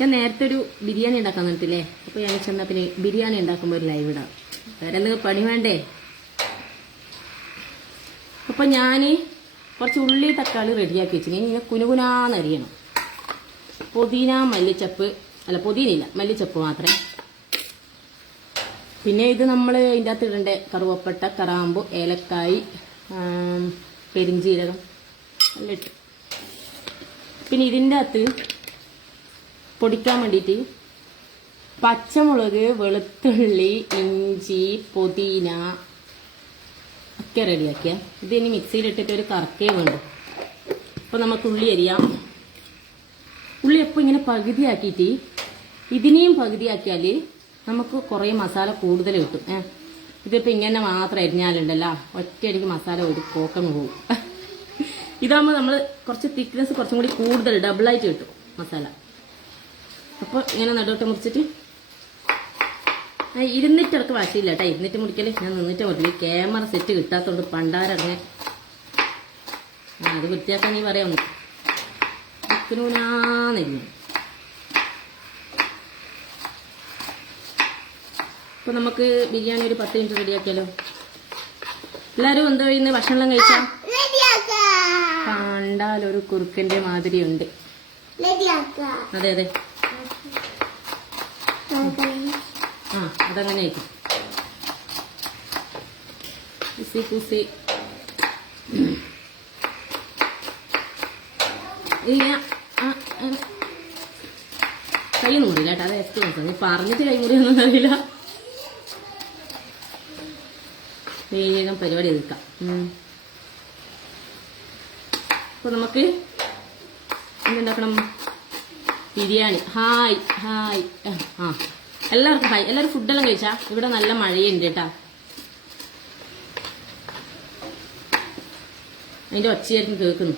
ഞാൻ നേരത്തെ ഒരു ബിരിയാണി ഉണ്ടാക്കാൻ നിന്നിട്ടില്ലേ? അപ്പോൾ ഞാൻ ചെന്നാൽ പിന്നെ ബിരിയാണി ഉണ്ടാക്കുമ്പോൾ ഒരു ലൈവ് ഇടാം. വേറെ എന്തെങ്കിലും പണി വേണ്ടേ? അപ്പോൾ ഞാൻ കുറച്ച് ഉള്ളി തക്കാളി റെഡിയാക്കി വെച്ചു. ഇങ്ങനെ കുനുകുനാന്നരിയണം. പുതിന മല്ലിച്ചപ്പ് അല്ല, പുതിനയില്ല, മല്ലിച്ചപ്പ് മാത്രമേ. പിന്നെ ഇത് നമ്മൾ ഇതിൻ്റെ അകത്ത് ഇടേണ്ട കറുവപ്പട്ട, കറാമ്പു, ഏലക്കായ്, പെരിഞ്ചീരകം എല്ലാം ഇട്ട്. പിന്നെ ഇതിൻ്റെ അകത്ത് പൊടിക്കാൻ വേണ്ടിയിട്ട് പച്ചമുളക്, വെളുത്തുള്ളി, ഇഞ്ചി, പുതിന ഒക്കെ റെഡിയാക്കിയ. ഇതിനി മിക്സിയിലിട്ടിട്ട് ഒരു കറക്കേ വേണ്ടു. അപ്പോൾ നമുക്ക് ഉള്ളി അരിയാം. ഉള്ളി എപ്പോൾ ഇങ്ങനെ പകുതിയാക്കിയിട്ട് ഇതിനെയും പകുതിയാക്കിയാൽ നമുക്ക് കുറേ മസാല കൂടുതൽ കിട്ടും. ഇതിപ്പോൾ ഇങ്ങനെ മാത്രം അരിഞ്ഞാലുണ്ടല്ലോ ഒറ്റയടിക്ക് മസാല ഒരു പോക്കങ്ങ് പോകും. ഇതാകുമ്പോൾ നമ്മൾ കുറച്ച് തിക്നെസ് കുറച്ചും കൂടി കൂടുതൽ ഡബിളായിട്ട് കിട്ടും മസാല. അപ്പോൾ ഇങ്ങനെ നടുവട്ടം മുറിച്ചിട്ട് ഇരുന്നിട്ടിടക്ക് വാശിയില്ല കേട്ടോ. ഇരുന്നിട്ട് മുറിക്കല് ഞാൻ നിന്നിട്ട് മുറിക്കില്ല. ക്യാമറ സെറ്റ് കിട്ടാത്തതുകൊണ്ട് പണ്ടാരങ്ങനെ അത് വൃത്തിയാക്കാൻ നീ പറയാമെന്ന് നെയ്യും. അപ്പോൾ നമുക്ക് ബിരിയാണി ഒരു 10 മിനിറ്റ് റെഡിയാക്കിയാലോ? എല്ലാവരും എന്താ ഇന്ന് ഭക്ഷണം കഴിച്ചാൽ കണ്ടാലൊരു കുറുക്കന്റെ മാതിരി ഉണ്ട്. അതെ അതെ, ആ അതങ്ങനെ ആയിരിക്കും. കുസി കുസി കൈ മുറിയില്ല കേട്ടോ. അത് എക്സ്പീരിയൻസ്. നീ പറഞ്ഞിട്ട് കൈ മുറിയൊന്നും അറിയില്ല. വേഗം പരിപാടി എടുക്കാം. അപ്പോൾ നമുക്ക് എന്തുണ്ടാക്കണം? ബിരിയാണി. Hi hi. ആ എല്ലാവർക്കും ഹായ്. എല്ലാവരും ഫുഡെല്ലാം കഴിച്ചാ? ഇവിടെ നല്ല മഴയുണ്ട് കേട്ടാ. അതിന്റെ ഒച്ചയായിരിക്കും കേൾക്കുന്നു.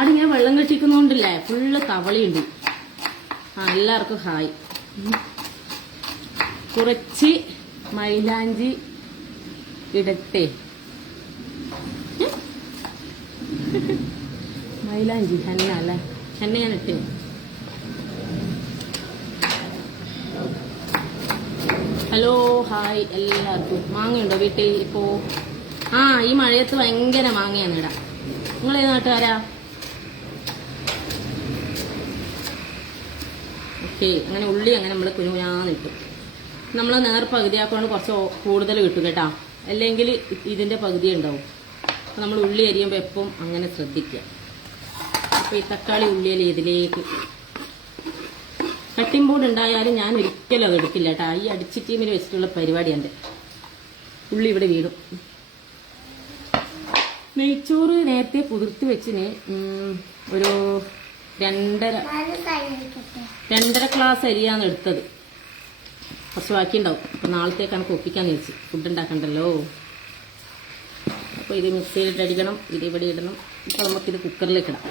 അതിങ്ങനെ വെള്ളം കെട്ടിക്കുന്നോണ്ടില്ലേ ഫുള്ള് തവളയുണ്ട്. ആ എല്ലാവർക്കും ഹായ്. കുറച്ച് മൈലാഞ്ചി ഇടട്ടെ? മൈലാഞ്ചി ഹന്ന അല്ല, ഹന്ന ഞാൻ ഇട്ടേ. ഹലോ ഹായ് എല്ലാവർക്കും. മാങ്ങയുണ്ടോ വീട്ടിൽ ഇപ്പോ? ആ ഈ മഴയത്ത് ഭയങ്കര മാങ്ങയാണ് ഇടാ. നിങ്ങൾ ഏത് നാട്ടുകാരാ? ഓക്കെ. അങ്ങനെ ഉള്ളി അങ്ങനെ നമ്മൾ കുനുകുനാന്ന് ഇട്ടു. നമ്മൾ നേർപകുതിയാക്കൊണ്ട് കുറച്ച് കൂടുതൽ കിട്ടും കേട്ടാ. അല്ലെങ്കിൽ ഇതിന്റെ പകുതി ഉണ്ടാവും. നമ്മൾ ഉള്ളി അരിയുമ്പോൾ എപ്പം അങ്ങനെ ശ്രദ്ധിക്കുക. അപ്പോൾ ഈ തക്കാളി ഉള്ളിയിൽ ഇതിലേക്ക് കട്ടിംഗ് ബോർഡ് ഉണ്ടായാലും ഞാൻ ഒരിക്കലും അത് എടുക്കില്ല കേട്ടോ. ഈ അടിച്ച് ടീമിൽ വെച്ചിട്ടുള്ള പരിപാടിയുണ്ട്. ഉള്ളി ഇവിടെ വീടും. നെയ്ച്ചോറ് നേരത്തെ കുതിർത്ത് വെച്ചിന് ഒരു 2.5 ഗ്ലാസ് അരിയാണ് എടുത്തത്. കുറച്ച് ബാക്കിയുണ്ടാവും. അപ്പം നാളത്തേക്കാണ് ഒപ്പിക്കാന്ന് വെച്ച്. ഫുഡ് ഉണ്ടാക്കണ്ടല്ലോ. അപ്പോൾ ഇത് മിക്സിയിലിട്ട് അടിക്കണം. ഇത് ഇവിടെ ഇടണം. ഇപ്പോൾ നമുക്കിത് കുക്കറിലേക്ക് ഇടാം.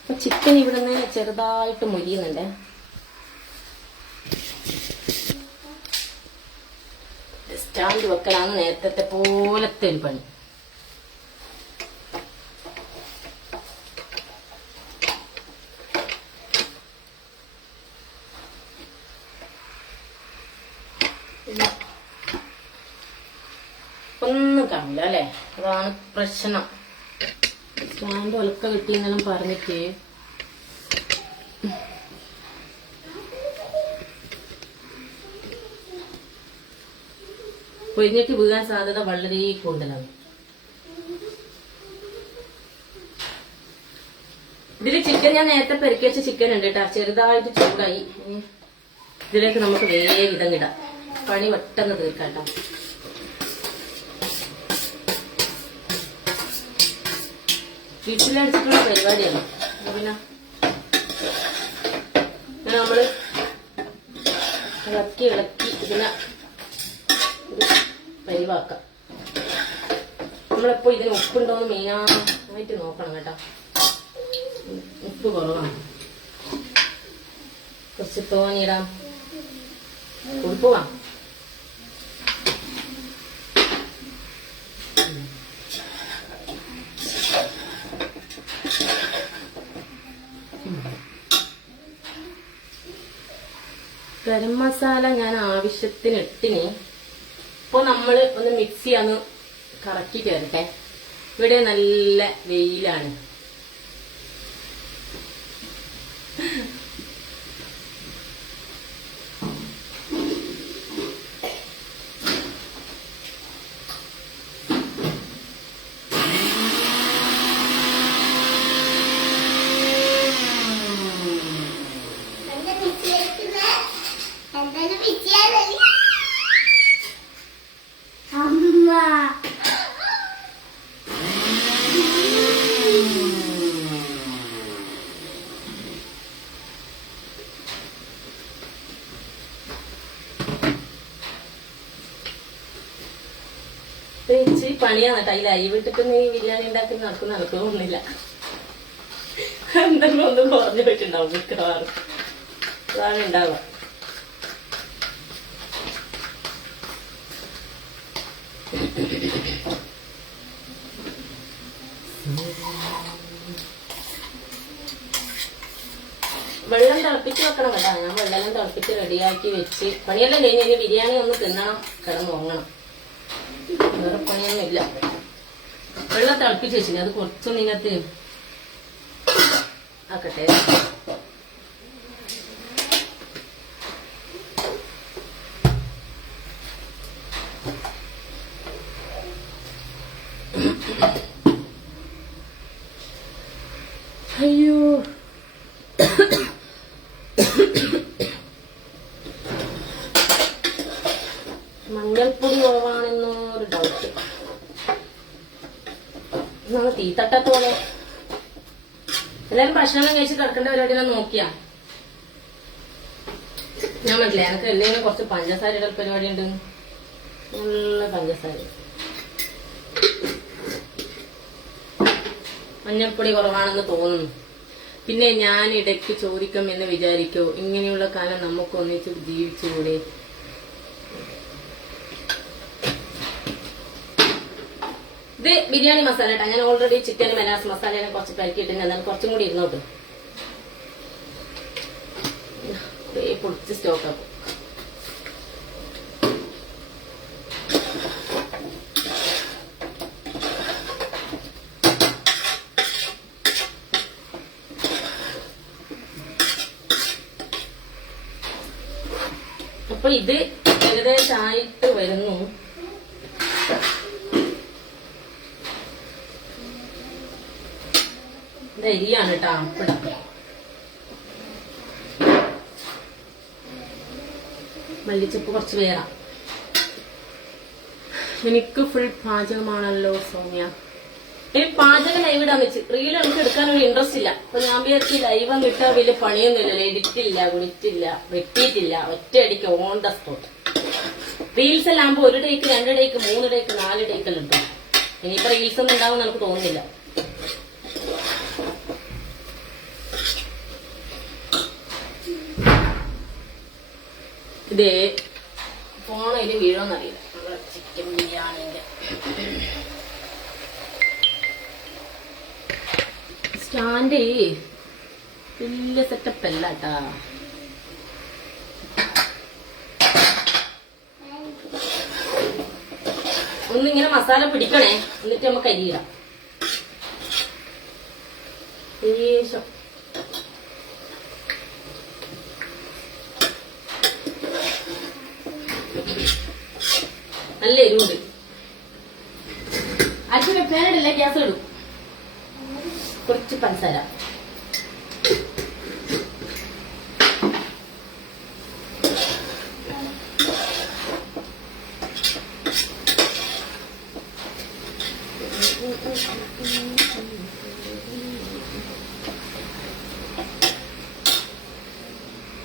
അപ്പോൾ ചിക്കൻ ഇവിടെ നിന്ന് ചെറുതായിട്ട് മൊരിയുന്നുണ്ട്. സ്റ്റാൻഡ് വെക്കലാണ് നേരത്തെ പോലത്തെ ഒരു പണി. ഒന്നും കാണില്ല അല്ലേ? അതാണ് പ്രശ്നം. സ്റ്റാൻഡ് ഒലക്ക കിട്ടിയെന്നെല്ലാം പറഞ്ഞിട്ട് പൊരിഞ്ഞിട്ട് വീഴാൻ സാധ്യത വളരെ കൂടുതലാണ്. ഇതില് ചിക്കൻ ഞാൻ നേരത്തെ പെരുക്കി വെച്ച ചിക്കൻ ഉണ്ട് കേട്ടോ. ചെറുതായിട്ട് ചൂടായി. ഇതിലേക്ക് നമുക്ക് വേഗം ഇതങ്ങിടാം. പണി പെട്ടെന്ന് തീർക്കാട്ടോ. വീട്ടിലടിച്ചിട്ടുള്ള പരിപാടിയാണ്. പിന്നെ നമ്മള് ഇളക്കി ഇതിനെ പരിവാക്കാം. നമ്മളെപ്പോ ഇതിന് ഉപ്പുണ്ടോന്ന് മെയിനായിട്ട് നോക്കണം കേട്ടോ. ഉപ്പ് കുറവാണ്. കുറച്ച് തോന്നിയിടാം. ഉടുപ്പുവാ. ഗരം മസാല ഞാൻ ആവശ്യത്തിന് ഇട്ടിന്. ഇപ്പോൾ നമ്മൾ ഒന്ന് മിക്സ് ചെയ്യാന്ന് കറക്കി തരട്ടെ. ഇവിടെ നല്ല വെയിലാണ്. ഇച്ചിരി പണിയാണ് കേട്ടോ. ഈ ലൈവ് ഇട്ടിട്ട് നീ ബിരിയാണി ഉണ്ടാക്കി നടക്കുന്നില്ല. എന്തെങ്കിലും ഒന്ന് കുറഞ്ഞു പോയിട്ടുണ്ടാവും മിക്കവാറും. അതാണ് ഉണ്ടാവുക. വെള്ളം തിളപ്പിച്ച് വെക്കണം കേട്ടോ. ഞാൻ വെള്ളം തിളപ്പിച്ച് റെഡിയാക്കി വെച്ച് പണിയെല്ലാം കഴിഞ്ഞ് ബിരിയാണി ഒന്ന് തിന്നണം, കിടന്നുറങ്ങണം. വേറെ പണിയൊന്നുമില്ല. വെള്ളം തിളപ്പിച്ച് വെച്ചില്ല, അത് കുറച്ചൊന്നും ഇതിനകത്ത് ആക്കട്ടെ. അയ്യോ, മഞ്ഞൾപ്പൊടി കുറവാണെന്നൊരു ഡൗട്ട്. നമ്മൾ തീത്തട്ടത്തോടെ എല്ലാരും ഭക്ഷണം കഴിച്ച് കിടക്കേണ്ട പരിപാടിയെല്ലാം നോക്കിയാ. ഞാൻ മനസ്സിലായി എനിക്ക് എല്ലാവരും കുറച്ച് പഞ്ചസാര ഇടൽ പരിപാടി ഉണ്ട്. നല്ല പഞ്ചസാര. മഞ്ഞൾപ്പൊടി കുറവാണെന്ന് തോന്നുന്നു. പിന്നെ ഞാൻ ഇടയ്ക്ക് ചോദിക്കും എന്ന് വിചാരിക്കോ, ഇങ്ങനെയുള്ള കാലം നമുക്ക് ഒന്നിച്ച് ജീവിച്ചുകൂടെ? ഇത് ബിരിയാണി മസാല കേട്ടോ. ഞാൻ ഓൾറെഡി ചിക്കൻ മെലാസ് മസാല കുറച്ച് പരിക്കിയിട്ടുണ്ട്. എന്നാൽ കുറച്ചും കൂടി ഇരുന്നോട്ട് പൊടിച്ച് സ്റ്റോക്കാക്കും. അപ്പൊ ഇത് ഏകദേശമായിട്ട് വരുന്നു. അരിയാണ് കേട്ടോ. മല്ലിച്ചപ്പ് കുറച്ച് വേറെ. എനിക്ക് ഫുൾ പാചകമാണല്ലോ സൗമ്യ. എനിക്ക് പാചകം ലൈവ് ഇടാൻ വെച്ച് റീൽ എനിക്ക് എടുക്കാനൊരു ഇൻട്രസ്റ്റ് ഇല്ല. അപ്പൊ ഞാൻ വിചാരിച്ച് ലൈവ് കിട്ടാൻ വലിയ പണിയൊന്നുമില്ലല്ലോ. എഡിറ്റില്ല, കുടിച്ചില്ല, വെട്ടിയിട്ടില്ല. ഒറ്റയടിക്ക് ഓൺ ദ സ്പോട്ട്. റീൽസ് എല്ലാം ആകുമ്പോ 1 ഡേക്ക് 2 ഡേക്ക് 3 ഡേക്ക് 4 ഡേക്കെല്ലാം ഉണ്ട്. ഇനിയിപ്പോ റീൽസ് ഒന്നും ഉണ്ടാവും എനിക്ക് തോന്നുന്നില്ല. ഇതേ ഫോണില് വീഴോന്നറിയില്ല. ചിക്കൻ ബിരിയാണിന്റെ സ്റ്റാൻഡ് വലിയ സെറ്റപ്പ് അല്ല കേട്ടാ. ഒന്നിങ്ങനെ മസാല പിടിക്കണേ, എന്നിട്ട് നമുക്ക് അരിയിടാം. ശേഷം നല്ല എരിവുണ്ട്. അച്ഛന് ഫാനിടില്ല, ഗ്യാസ് ഇടും. കുറച്ച് പഞ്ചസാര.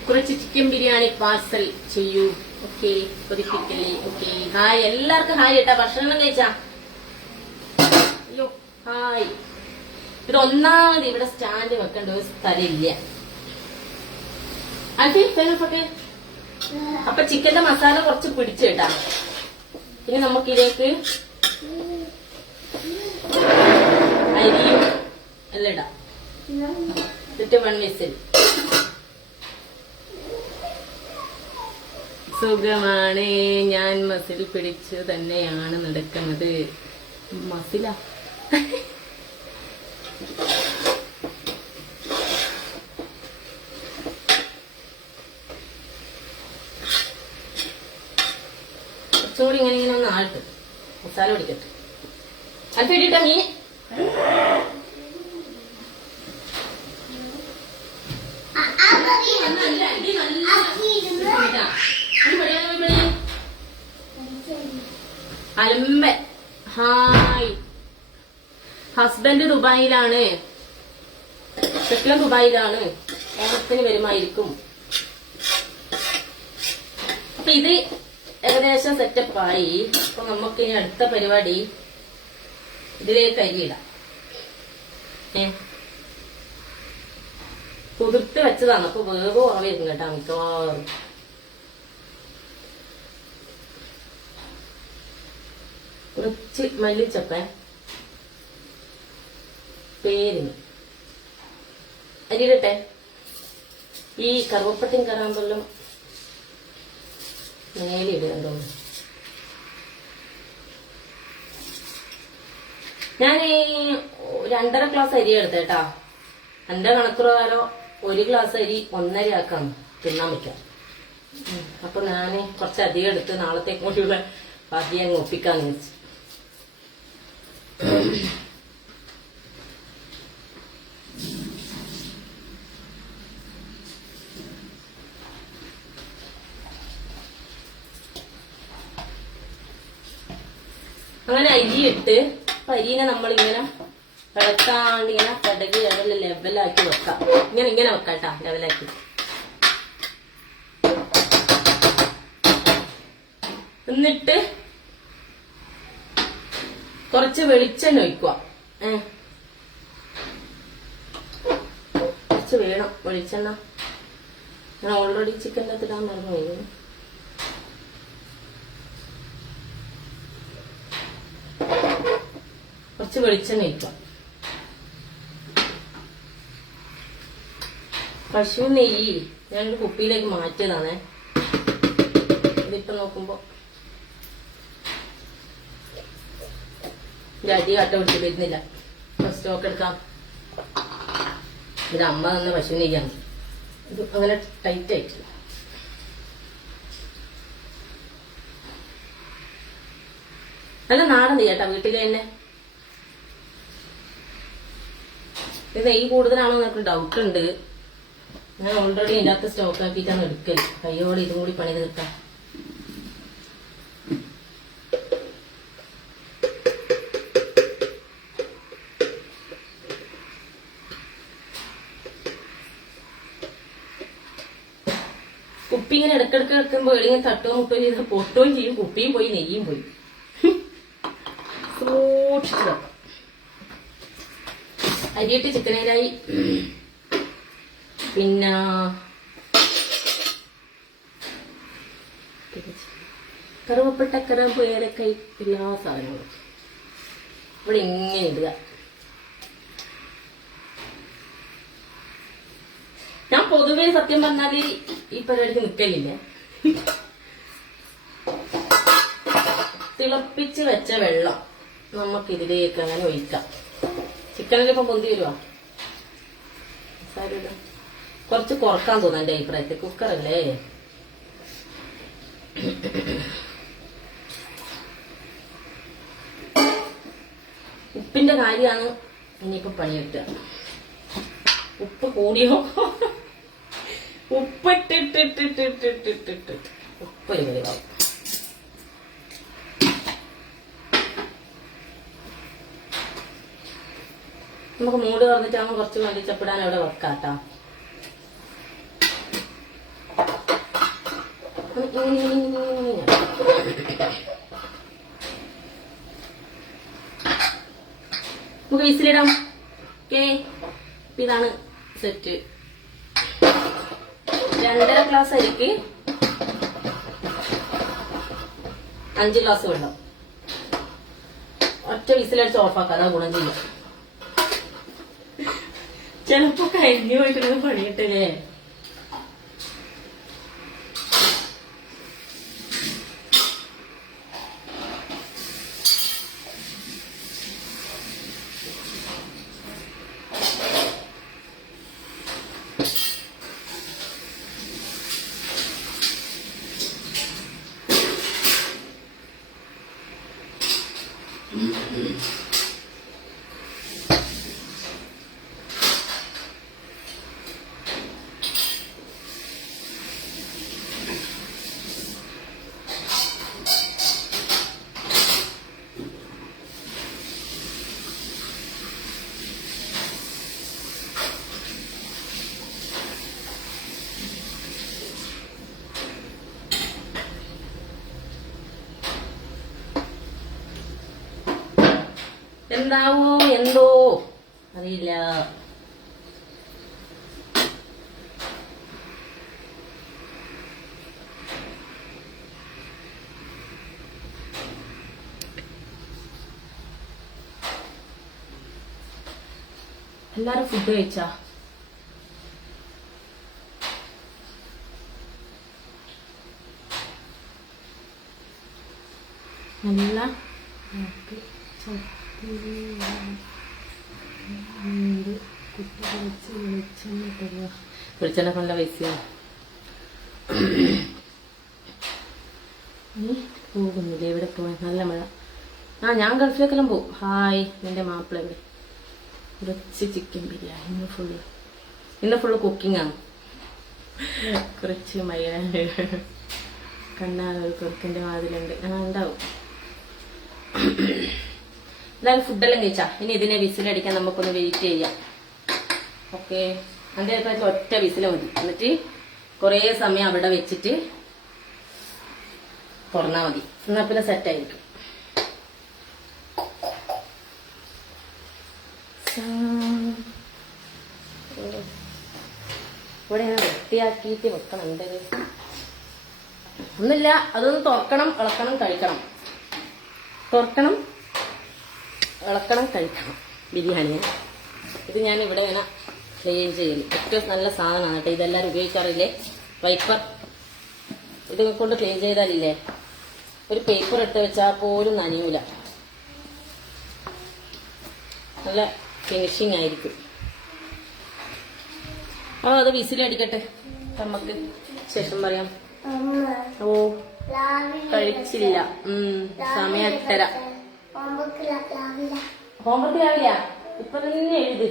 കുറച്ച് ചിക്കൻ ബിരിയാണി പാർസൽ ചെയ്യൂ. ഓക്കെ, കൊതിപ്പിക്കല്ലേ. ഓക്കെ, ഹായ് എല്ലാവർക്കും ഹായ് കേട്ടാ. ഭക്ഷണം കഴിച്ചാ? അയ്യോ ഹായ്. ഇത് ഒന്നാമത് ഇവിടെ സ്റ്റാൻഡ് വെക്കേണ്ട ഒരു സ്ഥലമില്ല. അൽഫിഫൊക്കെ അപ്പൊ ചിക്കന്റെ മസാല കുറച്ച് പിടിച്ചു കേട്ടാ. ഇനി നമുക്കിതിലേക്ക് അരിയും എല്ലാം ഇടാം. എന്നിട്ട് 1 വിസിൽ. സുഖമാണ്. ഞാൻ മസിൽ പിടിച്ച് തന്നെയാണ് നടക്കുന്നത്. മസില കുറച്ചുകൂടി ഇങ്ങനെ ഒന്ന് ആട്ട് മസാല പിടിക്കട്ടെ. അത് പിടിട്ടാ നീ അലമ്പ. ഹായ്. ഹസ്ബൻഡ് ദുബായിലാണ്, ഷെക്ലം ദുബായിലാണ്. ഓണത്തിന് വരുമായിരിക്കും. അപ്പൊ ഇത് ഏകദേശം സെറ്റപ്പായി. അപ്പൊ നമുക്ക് ഇനി അടുത്ത പരിപാടി ഇതിലേക്ക് അരിയിടാം. കുതിർത്ത് വെച്ചതാണ്, അപ്പൊ വേവ് കുറവായിരിക്കും കേട്ടോ മിക്കവാറും. കുറച്ച് മല്ലിച്ചപ്പ പേരിന് അരിയിടട്ടെ. ഈ കറുവപ്പട്ടയും കറാമ്പെല്ലാം മേലെ ഇടുക തോന്നുന്നു. ഞാൻ 2.5 ഗ്ലാസ് അരി എടുത്തേട്ടാ. എന്റെ കണക്കുപ്രകാരം 1 ഗ്ലാസ് അരി 1.5 ആക്കാം തിന്നാൻ പറ്റാം. അപ്പൊ ഞാന് കുറച്ചധികം എടുത്ത് നാളത്തേക്ക് കൂടിയുള്ള ബാക്കി അങ്ങ് ഒപ്പിക്കാന്ന് വെച്ചു. അങ്ങനെ അരിയിട്ട് അരിനെ നമ്മളിങ്ങനെ ഇളക്കാണ്ട് ഇങ്ങനെ കടകി അതിൽ ലെവലാക്കി വെക്കാം. ഇങ്ങനെ വെക്കാം കേട്ടാ, ലെവലാക്കി. എന്നിട്ട് കുറച്ച് വെളിച്ചെണ്ണ ഒഴിക്കുക. കുറച്ച് വേണം വെളിച്ചെണ്ണ. ഞാൻ ഓൾറെഡി ചിക്കൻ്റെ ഇടാൻ മറന്നു പോയി. കുറച്ച് വെളിച്ചെണ്ണ ഒഴിക്കുക. പശു നെയ്യ് ഞാനൊരു കുപ്പിയിലേക്ക് മാറ്റിയതാണേ. ഇതിപ്പോ നോക്കുമ്പോ അടി കാട്ട പിടിച്ച് വരുന്നില്ല. സ്റ്റോക്ക് എടുക്കാം. ഇത് അമ്മ തന്ന പശു നെയ്യാണ്. ഇത് അങ്ങനെ ടൈറ്റ് ആയിട്ടില്ല. നല്ല നാടൻ നെയ്യാട്ടാ, വീട്ടിലെ തന്നെ. ഇത് നെയ്യ് കൂടുതലാണോ എന്നൊക്കെ ഡൗട്ട് ഉണ്ട്. ഞാൻ ഓൾറെഡി ഇതിനകത്ത് സ്റ്റോക്ക് ആക്കിയിട്ടാണ് എടുക്കൽ. കയ്യോടെ ഇതും കൂടി പണി തീർക്കാം. കുപ്പി ഇങ്ങനെ ഇടക്കിടക്ക് വെക്കുമ്പോ എളിങ്ങനെ തട്ടുകയും മുട്ടുകയും ചെയ്ത് പൊട്ടുകയും ചെയ്യും. കുപ്പിയും പോയി നെയ്യും പോയി. സൂക്ഷിച്ചു വെക്കാം. അരിയിട്ട് ചിക്കനേരായി. പിന്നെ കറുവപ്പട്ട, കറാമ്പ്, ഏലക്കായ്, എല്ലാ സാധനങ്ങളും ഇവിടെ ഇങ്ങനെ ഇടുക. ഞാൻ പൊതുവേ സത്യം പറഞ്ഞാല് ഈ പരിപാടിക്ക് നിൽക്കലില്ല. തിളപ്പിച്ച് വെച്ച വെള്ളം നമുക്കിതിലേക്ക് അങ്ങനെ ഒഴിക്കാം. ചിക്കനിലിപ്പോ പൊന്തി വരുവാ. കുറച്ച് കുറക്കാൻ തോന്നുന്നു എന്റെ അഭിപ്രായത്തിൽ. കുക്കറല്ലേ. ഉപ്പിന്റെ കാര്യമാണ് ഇനിയിപ്പോ പണിയിട്ട. ഉപ്പ് കൂടിയോ? ഉപ്പിട്ടിട്ടിട്ടിട്ടിട്ടിട്ടിട്ടിട്ട് ഉപ്പൊരു പരിവാവും. നമുക്ക് മൂട് തുറന്നിട്ടാകുമ്പോ കുറച്ച് മല്ലിച്ചപ്പിടാൻ അവിടെ വെക്കാട്ടാ. നമുക്ക് വിസിലിടാം. ഓക്കേ, ഇതാണ് സെറ്റ്. 2.5 ഗ്ലാസ് അരിക്ക് 5 ഗ്ലാസ് വെള്ളം. ഒറ്റ വിസിലടിച്ച് ഓഫാക്കാം. അതാ ഗുണം ചെയ്യാം. ചിലപ്പോ കരിഞ്ഞു പോയിട്ടൊന്നും പണിയിട്ടല്ലേ. എന്താവോ എന്തോ അറിയില്ല. എല്ലാരും ഫുഡ് കഴിച്ചാ? നല്ല വെളിച്ചെണ്ണ നല്ല പൈസയാണ്. പോകുന്നില്ലേ? എവിടെ പോവാൻ? നല്ല മഴ. ഞാൻ ഗൾഫിലേക്കെല്ലാം പോകും. ഹായ്, നിന്റെ മാപ്പിള എവിടെ? കുറച്ച് ചിക്കൻ ബിരിയാണി. ഇന്ന് ഫുള്ള് കുക്കിംഗ് ആണ്. കുറച്ച് മഴ കണ്ണാൽ ഒരു കുറുക്കിന്റെ വാതിലുണ്ട്. ഉണ്ടാവും. എന്തായാലും ഫുഡെല്ലാം കഴിച്ചാ. ഇനി ഇതിനെ വിസിലടിക്കാൻ നമുക്കൊന്ന് വെയിറ്റ് ചെയ്യാം. ഓക്കെ, അതിന്റെ ഒറ്റ വിസില മതി. എന്നിട്ട് കുറേ സമയം അവിടെ വെച്ചിട്ട് തുറന്നാ മതി. എന്നാ പിന്നെ സെറ്റ് ആയിരിക്കും. ഇവിടെ ഞാൻ വൃത്തിയാക്കിയിട്ട് വെക്കണം. എന്റെ ഒന്നുമില്ല, അതൊന്ന് തുറക്കണം, ഇളക്കണം, കഴിക്കണം. തുറക്കണം, ഇളക്കണം, കഴിക്കണം ബിരിയാണി. ഇത് ഞാൻ ഇവിടെ ഇങ്ങനെ ക്ലീൻ ചെയ്യല്. ഏറ്റവും നല്ല സാധനമാണ് കേട്ടോ. ഇതെല്ലാവരും ഉപയോഗിക്കാറില്ലേ? വൈപ്പർ. ഇത് കൊണ്ട് ക്ലീൻ ചെയ്താലില്ലേ, ഒരു പേപ്പർ ഇട്ട് വെച്ചാൽ പോലും നനയൂല. നല്ല ഫിനിഷിങ് ആയിരിക്കും. അത് വിസിലടിക്കട്ടെ, നമുക്ക് ശേഷം പറയാം. ഓ, കഴിച്ചില്ല. സമയം 8:30. ഹോംവർക്ക് രാവില ഇപ്പൊ തന്നെ എഴുത്.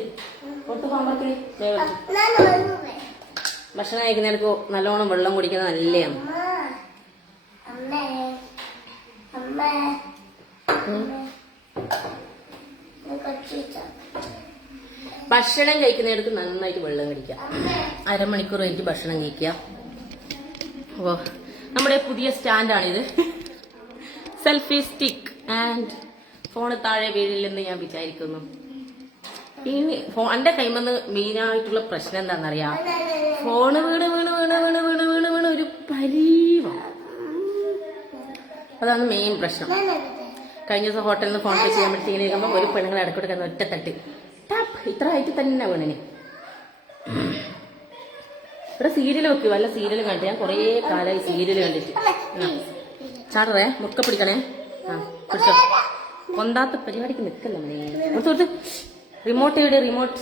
ഒട്ട് ഹോംവർക്ക്. ഭക്ഷണം കഴിക്കുന്നവർക്ക് നല്ലോണം വെള്ളം കുടിക്കുന്നത് നല്ലതാണ്. ഭക്ഷണം കഴിക്കുന്നിടത്ത് നന്നായിട്ട് വെള്ളം കുടിക്കാം. അരമണിക്കൂർ കഴിഞ്ഞിട്ട് ഭക്ഷണം കഴിക്കുക. ഓ, നമ്മുടെ പുതിയ സ്റ്റാൻഡാണിത്. സെൽഫി സ്റ്റിക്ക് ആൻഡ് ഫോണ് താഴെ വീഴില്ലെന്ന് ഞാൻ വിചാരിക്കുന്നു. ഇനി എന്റെ കൈമെന്ന് മെയിനായിട്ടുള്ള പ്രശ്നം എന്താണെന്നറിയാം? ഫോണ് വീണ് വീണ് വീണ് വീണ് വീണ് വീണ് വീണ് ഒരു പരീവം. അതാണ് മെയിൻ പ്രശ്നം. കഴിഞ്ഞ ദിവസം ഹോട്ടലിൽ നിന്ന് ഫോൺ പേ ചെയ്യാൻ പറ്റിയിരിക്കുമ്പോൾ ഒരു പെണ്ണുങ്ങൾ ഇടയ്ക്കൊടുക്കുന്ന ഒറ്റ തട്ട് ഇത്ര ആയിട്ട് തന്നെ വീണിന്. ഇവിടെ സീരിയൽ വെക്കും. വല്ല സീരിയൽ കണ്ടിട്ട് ഞാൻ കുറേ കാലമായി സീരിയൽ കണ്ടിട്ട്. ചാടറേ, മുറുക്ക പിടിക്കണേ. പിടിച്ചോ. കൊണ്ടാത്ത പരിപാടിക്ക് നിൽക്കല്ലോ. കൊടുത്ത് റിമോട്ട് എവിടെ? റിമോട്ട്.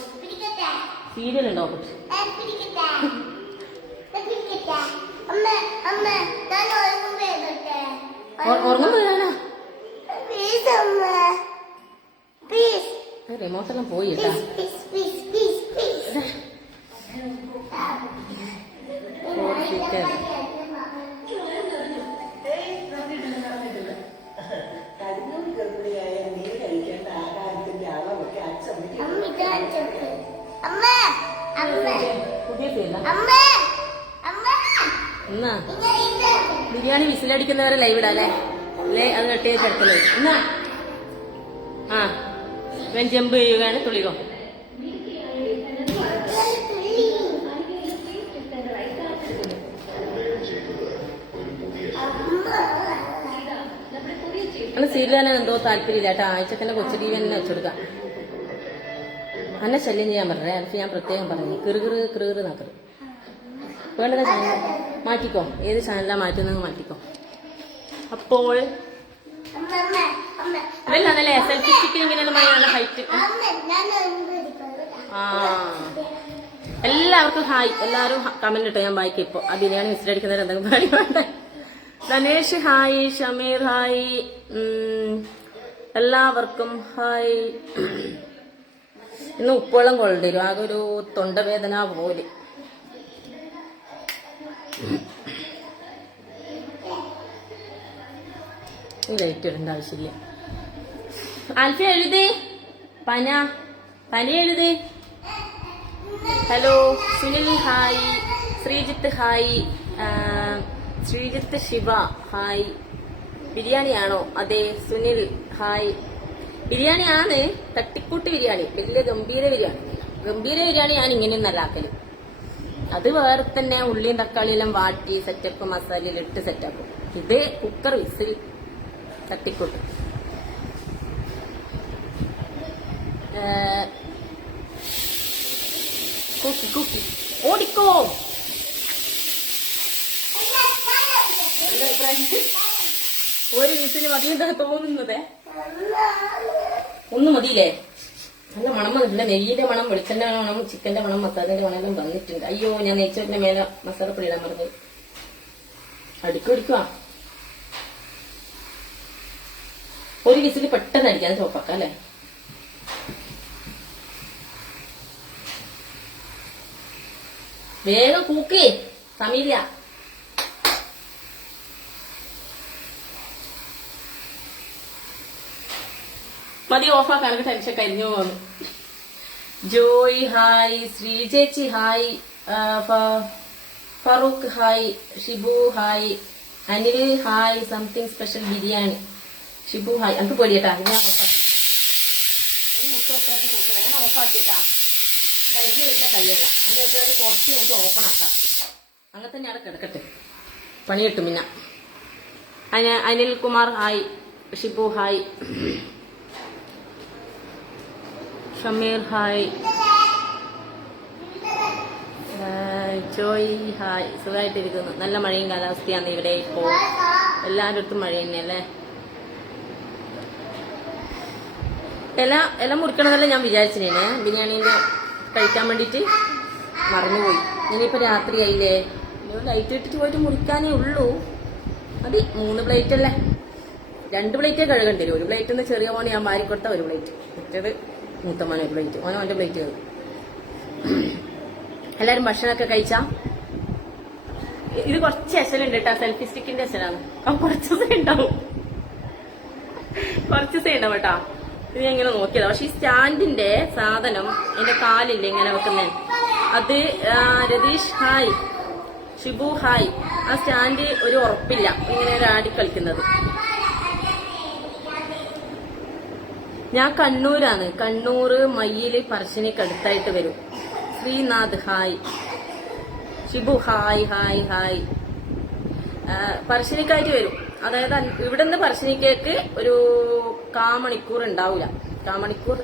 സീരിയൽ ഉണ്ടോ? ഉറങ്ങുമ്പോ ഞാനാ റിമോട്ടെല്ലാം പോയി കേട്ടാ. എന്നാ ബിരിയാണി വിസിലടിക്കുന്നവരെ ലൈവ് ഇടാല്ലേ? അല്ലേ അത് കെട്ടിയ ചേർക്കല്ലേ? എന്നാ വെഞ്ചമ്പ് ചെയ്യുകയാണ്. തുളികോ അന്ന് സീരിയൽ എന്തോ താല്പര്യമില്ല കേട്ടോ. ആഴ്ചക്കന്നെ കൊച്ചു ടി വി തന്നെ വെച്ചുകൊടുക്കാം. അന്നെ ശല്യം ചെയ്യാൻ പറഞ്ഞേ. എനിക്ക് ഞാൻ പ്രത്യേകം പറഞ്ഞു. കിറുകിറ് നാക്കറ്. വേണ്ടത് ചാനൽ മാറ്റിക്കോ. ഏത് ചാനലാ മാറ്റുന്നത് മാറ്റിക്കോ. അപ്പോൾ അതല്ലേ സെൽഫി സ്റ്റിക്കിന് ഇങ്ങനെയുള്ള നല്ല ഹൈറ്റ്. എല്ലാവർക്കും ഹായ്. എല്ലാവരും കമന്റ് ഇട്ടോ, ഞാൻ വായിക്കും. ഇപ്പൊ ആ ബിരിയാണി വിസിലടിക്കുന്നവർ എന്തെങ്കിലും പണി വേണ്ടേ? ധനേഷ് ഹായ്, ഷമീർ ഹായ്, എല്ലാവർക്കും ഹായ്. ഇന്ന് ഉപ്പുവെള്ളം കൊള്ളേരും. ആകെ ഒരു തൊണ്ടവേദന പോലെ. ലൈറ്റ് ഇടേണ്ട ആവശ്യമില്ല. ആൽഫ എഴുതേ. പന എഴുതേ. Hello Sunil hi, Sreejith hi, Sreejith Shiva hi. ബിരിയാണിയാണോ? അതെ. സുനിൽ ഹായ്. ബിരിയാണിയാണ്, തട്ടിക്കൂട്ട് ബിരിയാണി, വലിയ ഗംഭീര ബിരിയാണി. ഗംഭീര ബിരിയാണി ഞാൻ ഇങ്ങനെയൊന്നല്ല ആക്കല്. അത് വേറെ തന്നെ ഉള്ളിയും തക്കാളിയെല്ലാം വാട്ടി സെറ്റപ്പ് മസാലയിലിട്ട് സെറ്റാക്കും. ഇത് കുക്കർ വിസിൽ തട്ടിക്കൂട്ട്. കുക്കി കുക്കി ഓടിക്കോ. ഒരു വിസിൽ മതിയെന്താ തോന്നുന്നത്? ഒന്ന് മതിയില്ലേ? നല്ല മണം വന്നിട്ടില്ല. നെയ്യിന്റെ മണം, വെളിച്ചെണ്ണ മണം, ചിക്കന്റെ മണം, മസാലന്റെ മണം എല്ലാം വന്നിട്ടുണ്ട്. അയ്യോ, ഞാൻ നെയ്ച്ചോറിന്റെ മേലെ മസാലപ്പൊടി ഇടാൻ മറന്നു. അടിക്കുക. ഒരു വിസിൽ പെട്ടെന്ന് അടിക്കാൻ ചോപ്പാക്കാം അല്ലെ? വേഗം കൂക്കേ, സമയമില്ല. മതി, ഓഫാക്കാൻ. എനിക്ക് ടെൻഷൻ കരിഞ്ഞു പോകുന്നു. ജോയ് ഹായ്, ശ്രീചേച്ചി hi, Farooq hi, Shibu hi, Anil hi, something special biryani. Shibu hi. എനിക്ക് പേടിയട്ടാ, ഞാൻ ഓഫാക്കി. ഞാൻ ഓഫാക്കിട്ടാ, കരിഞ്ഞു വെച്ചാൽ കഴിയല്ല. എന്റെ കുറച്ച് എനിക്ക് ഓപ്പൺ ആക്കാം. അങ്ങനെ തന്നെ അവിടെ കിടക്കട്ടെ, പണി കിട്ടും. പിന്നെ Anil Kumar hi, Shibu hi, Shameer hi, Joy hi. സുഖമായിട്ടിരിക്കുന്നു. നല്ല മഴയും കാലാവസ്ഥയാണ് ഇവിടെ ഇപ്പോൾ. എല്ലാവരുടെ അടുത്തും മഴ തന്നെയല്ലേ? ഇല മുറിക്കണമെന്നല്ല ഞാൻ വിചാരിച്ചിരുന്നേ, ബിരിയാണീന്റെ കഴിക്കാൻ വേണ്ടിട്ട് മറന്നുപോയി. ഇനിയിപ്പോ രാത്രിയായില്ലേ, ലൈറ്റ് ഇട്ടിട്ട് പോയിട്ട് മുറിക്കാനേ ഉള്ളൂ. മതി, 3 പ്ലേറ്റ് അല്ലേ? 2 പ്ലേറ്റേ കഴുകേണ്ടി വരും. ഒരു പ്ലേറ്റ് ചെറിയ മോനെ ഞാൻ വാരിക്കൊടുത്ത ഒരു പ്ലേറ്റ്, മറ്റേത് മൂത്തമ്മോനെ ഒരു പ്ലേറ്റ്, ഓൻ്റെ പ്ലേറ്റ് കയറും. എല്ലാരും ഭക്ഷണമൊക്കെ കഴിച്ചാ? ഇത് കുറച്ച് എസലുണ്ട് കേട്ടാ, സെൽഫി സ്റ്റിക്കിന്റെ എസലാണ്. കുറച്ച് ദിവസം ഉണ്ടാവും കേട്ടാ. ഇത് ഞാൻ ഇങ്ങനെ നോക്കിയതാ. പക്ഷെ ഈ സ്റ്റാൻഡിന്റെ സാധനം എന്റെ കാലില്ല ഇങ്ങനെ വെക്കുന്നേ. അത് രതീഷ് ഹായ്, ഷിബു ഹായ്. ആ സ്റ്റാൻഡ് ഒരു ഉറപ്പില്ല, ഇങ്ങനെ ആടി കളിക്കുന്നത്. ഞാൻ കണ്ണൂരാണ്. കണ്ണൂർ മയ്യില് പറശ്ശിനിക്ക് അടുത്തായിട്ട് വരും. Sreenath hi, Shibu hi hi hi. പറശ്ശിനിക്കായിട്ട് വരും. അതായത് ഇവിടെ നിന്ന് പറശ്ശിനിക്കേക്ക് ഒരു കാമണിക്കൂർ ഉണ്ടാവൂല. കാമണിക്കൂർ.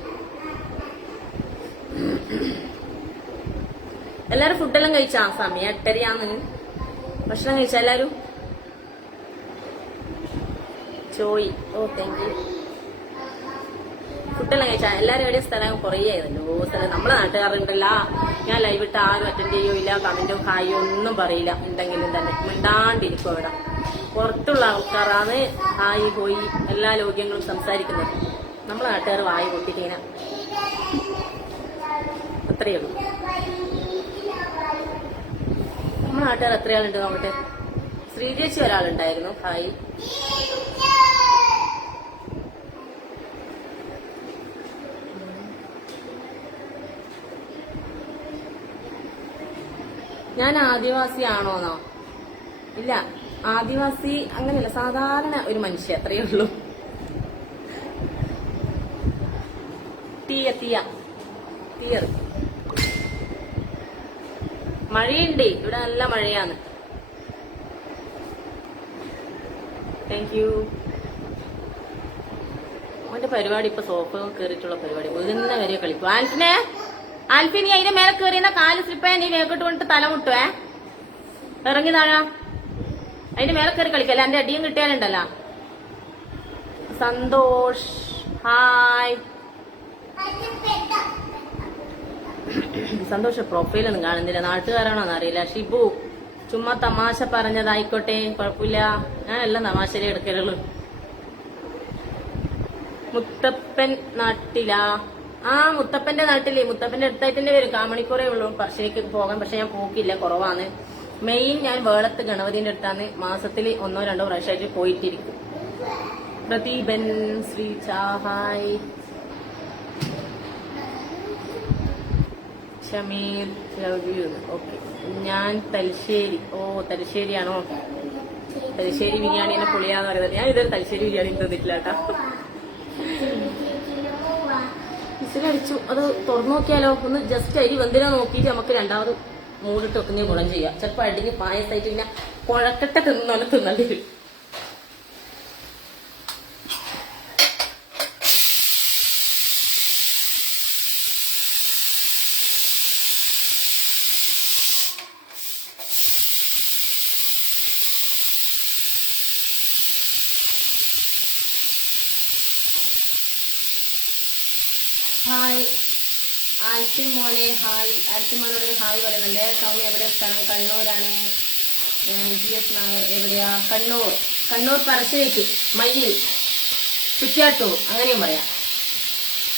എല്ലാരും ഫുഡെല്ലാം കഴിച്ചാ? സമയം 8:30 ഭക്ഷണം കഴിച്ചാ എല്ലാരും? ചോയ്, ഓ താങ്ക് യു. ഫുഡെല്ലാം കഴിച്ചാ? എല്ലാരും എവിടെ സ്ഥലം? കുറേ ആയതല്ലോ സ്ഥലം. നമ്മളെ നാട്ടുകാരുണ്ടല്ല. ഞാൻ ലൈവ് ഇട്ട് ആരും അറ്റൻഡ് ചെയ്യൂല, കമന്റോ ഹായോ ഒന്നും പറയില്ല. ഉണ്ടെങ്കിലും തന്നെ മിണ്ടാണ്ടിരിക്കും. അവിടെ പുറത്തുള്ള ആൾക്കാരാണ് ഹായ് പോയി എല്ലാ ലോക്യങ്ങളും സംസാരിക്കുന്നത്. നമ്മളെ നാട്ടുകാർ വായി പൊട്ടിക്കീന, അത്രയേ ഉള്ളൂ. നമ്മളെ നാട്ടുകാർ എത്രയാളുണ്ട് നോക്കട്ടെ. ശ്രീജേച്ചി ഒരാളുണ്ടായിരുന്നു. ഹായ്. ഞാൻ ആദിവാസിയാണോന്നോ? ഇല്ല, ആദിവാസി അങ്ങനെയല്ല, സാധാരണ ഒരു മനുഷ്യ, അത്രയേ ഉള്ളൂ. തീയർ മഴയുണ്ട് ഇവിടെ, നല്ല മഴയാണ്. Thank you. അവന്റെ പരിപാടി ഇപ്പൊ സോഫ കയറിയിട്ടുള്ള പരിപാടി, വീഴുന്ന വരെ കളിക്കും. ആൽഫി നീ അതിന്റെ മേലെ കയറിയുന്ന കാല് സ്ലിപ്പായ നീ വേഗോട്ട് കൊണ്ടിട്ട് തല മുട്ടുവേ. ഇറങ്ങി താഴാ. അതിന്റെ മേലെ കയറി കളിക്കല്ല, എന്റെ അടിയും കിട്ടിയാലുണ്ടല്ലോ. സന്തോഷ് ഹായ്. സന്തോഷ പ്രൊഫൈലൊന്നും കാണുന്നില്ല, നാട്ടുകാരാണോന്ന് അറിയില്ല. ഷിബു ചുമ്മാ തമാശ പറഞ്ഞതായിക്കോട്ടെ, കുഴപ്പമില്ല. ഞാനെല്ലാം തമാശയിലേ എടുക്കലുള്ളൂ. മുത്തപ്പൻ നാട്ടിലാ? ആ, മുത്തപ്പന്റെ നാട്ടില്, മുത്തപ്പന്റെ അടുത്തായിട്ട് വരും. കാമണിക്കൂറേ ഉള്ളൂ പറശ്ശിനിക്ക് പോകാൻ. പക്ഷെ ഞാൻ പോക്കില്ല, കുറവാണ്. മെയിൻ ഞാൻ വേളത്ത് ഗണപതിന്റെ അടുത്താണ്. മാസത്തിൽ 1-2 പ്രാവശ്യമായിട്ട് പോയിട്ടിരിക്കും. പ്രദീപൻ ശ്രീചാഹായ്. Shameer love you. ഓക്കെ, ഞാൻ തലശ്ശേരി. ഓ, തലശ്ശേരിയാണോ? തലശ്ശേരി ബിരിയാണി എന്നെ പൊളിയാന്ന് പറയുന്നത്. ഞാൻ ഇതൊരു തലശ്ശേരി ബിരിയാണി തന്നിട്ടില്ല കേട്ടോ. വിസിലടിച്ചു. അത് തുറന്നു നോക്കിയാലോ? ഒന്ന് ജസ്റ്റ് അരി വെന്തിനാ നോക്കിയിട്ട് നമുക്ക് രണ്ടാമത് മൂടിട്ട് വെക്കുന്ന ഗുണം ചെയ്യാം. ചിലപ്പോൾ അടിഞ്ഞ് പായസമായിട്ട് പിന്നെ കുഴക്കട്ട തിന്നോലെ തിന്നേണ്ടി വരും. ഹായ് ആൽഫിൻ മോനെ, ഹായ്. ആൽഫിൻ മോനോട് ഹായ് പറയുന്നുണ്ട്. സൗമ്യ എവിടെ സ്ഥലം? കണ്ണൂരാണ്. GS നഗർ എവിടെയാ? കണ്ണൂർ. കണ്ണൂർ പരസ്യക്ക് മയ്യിൽ കുറ്റ്യാട്ടൂർ അങ്ങനെയും പറയാം.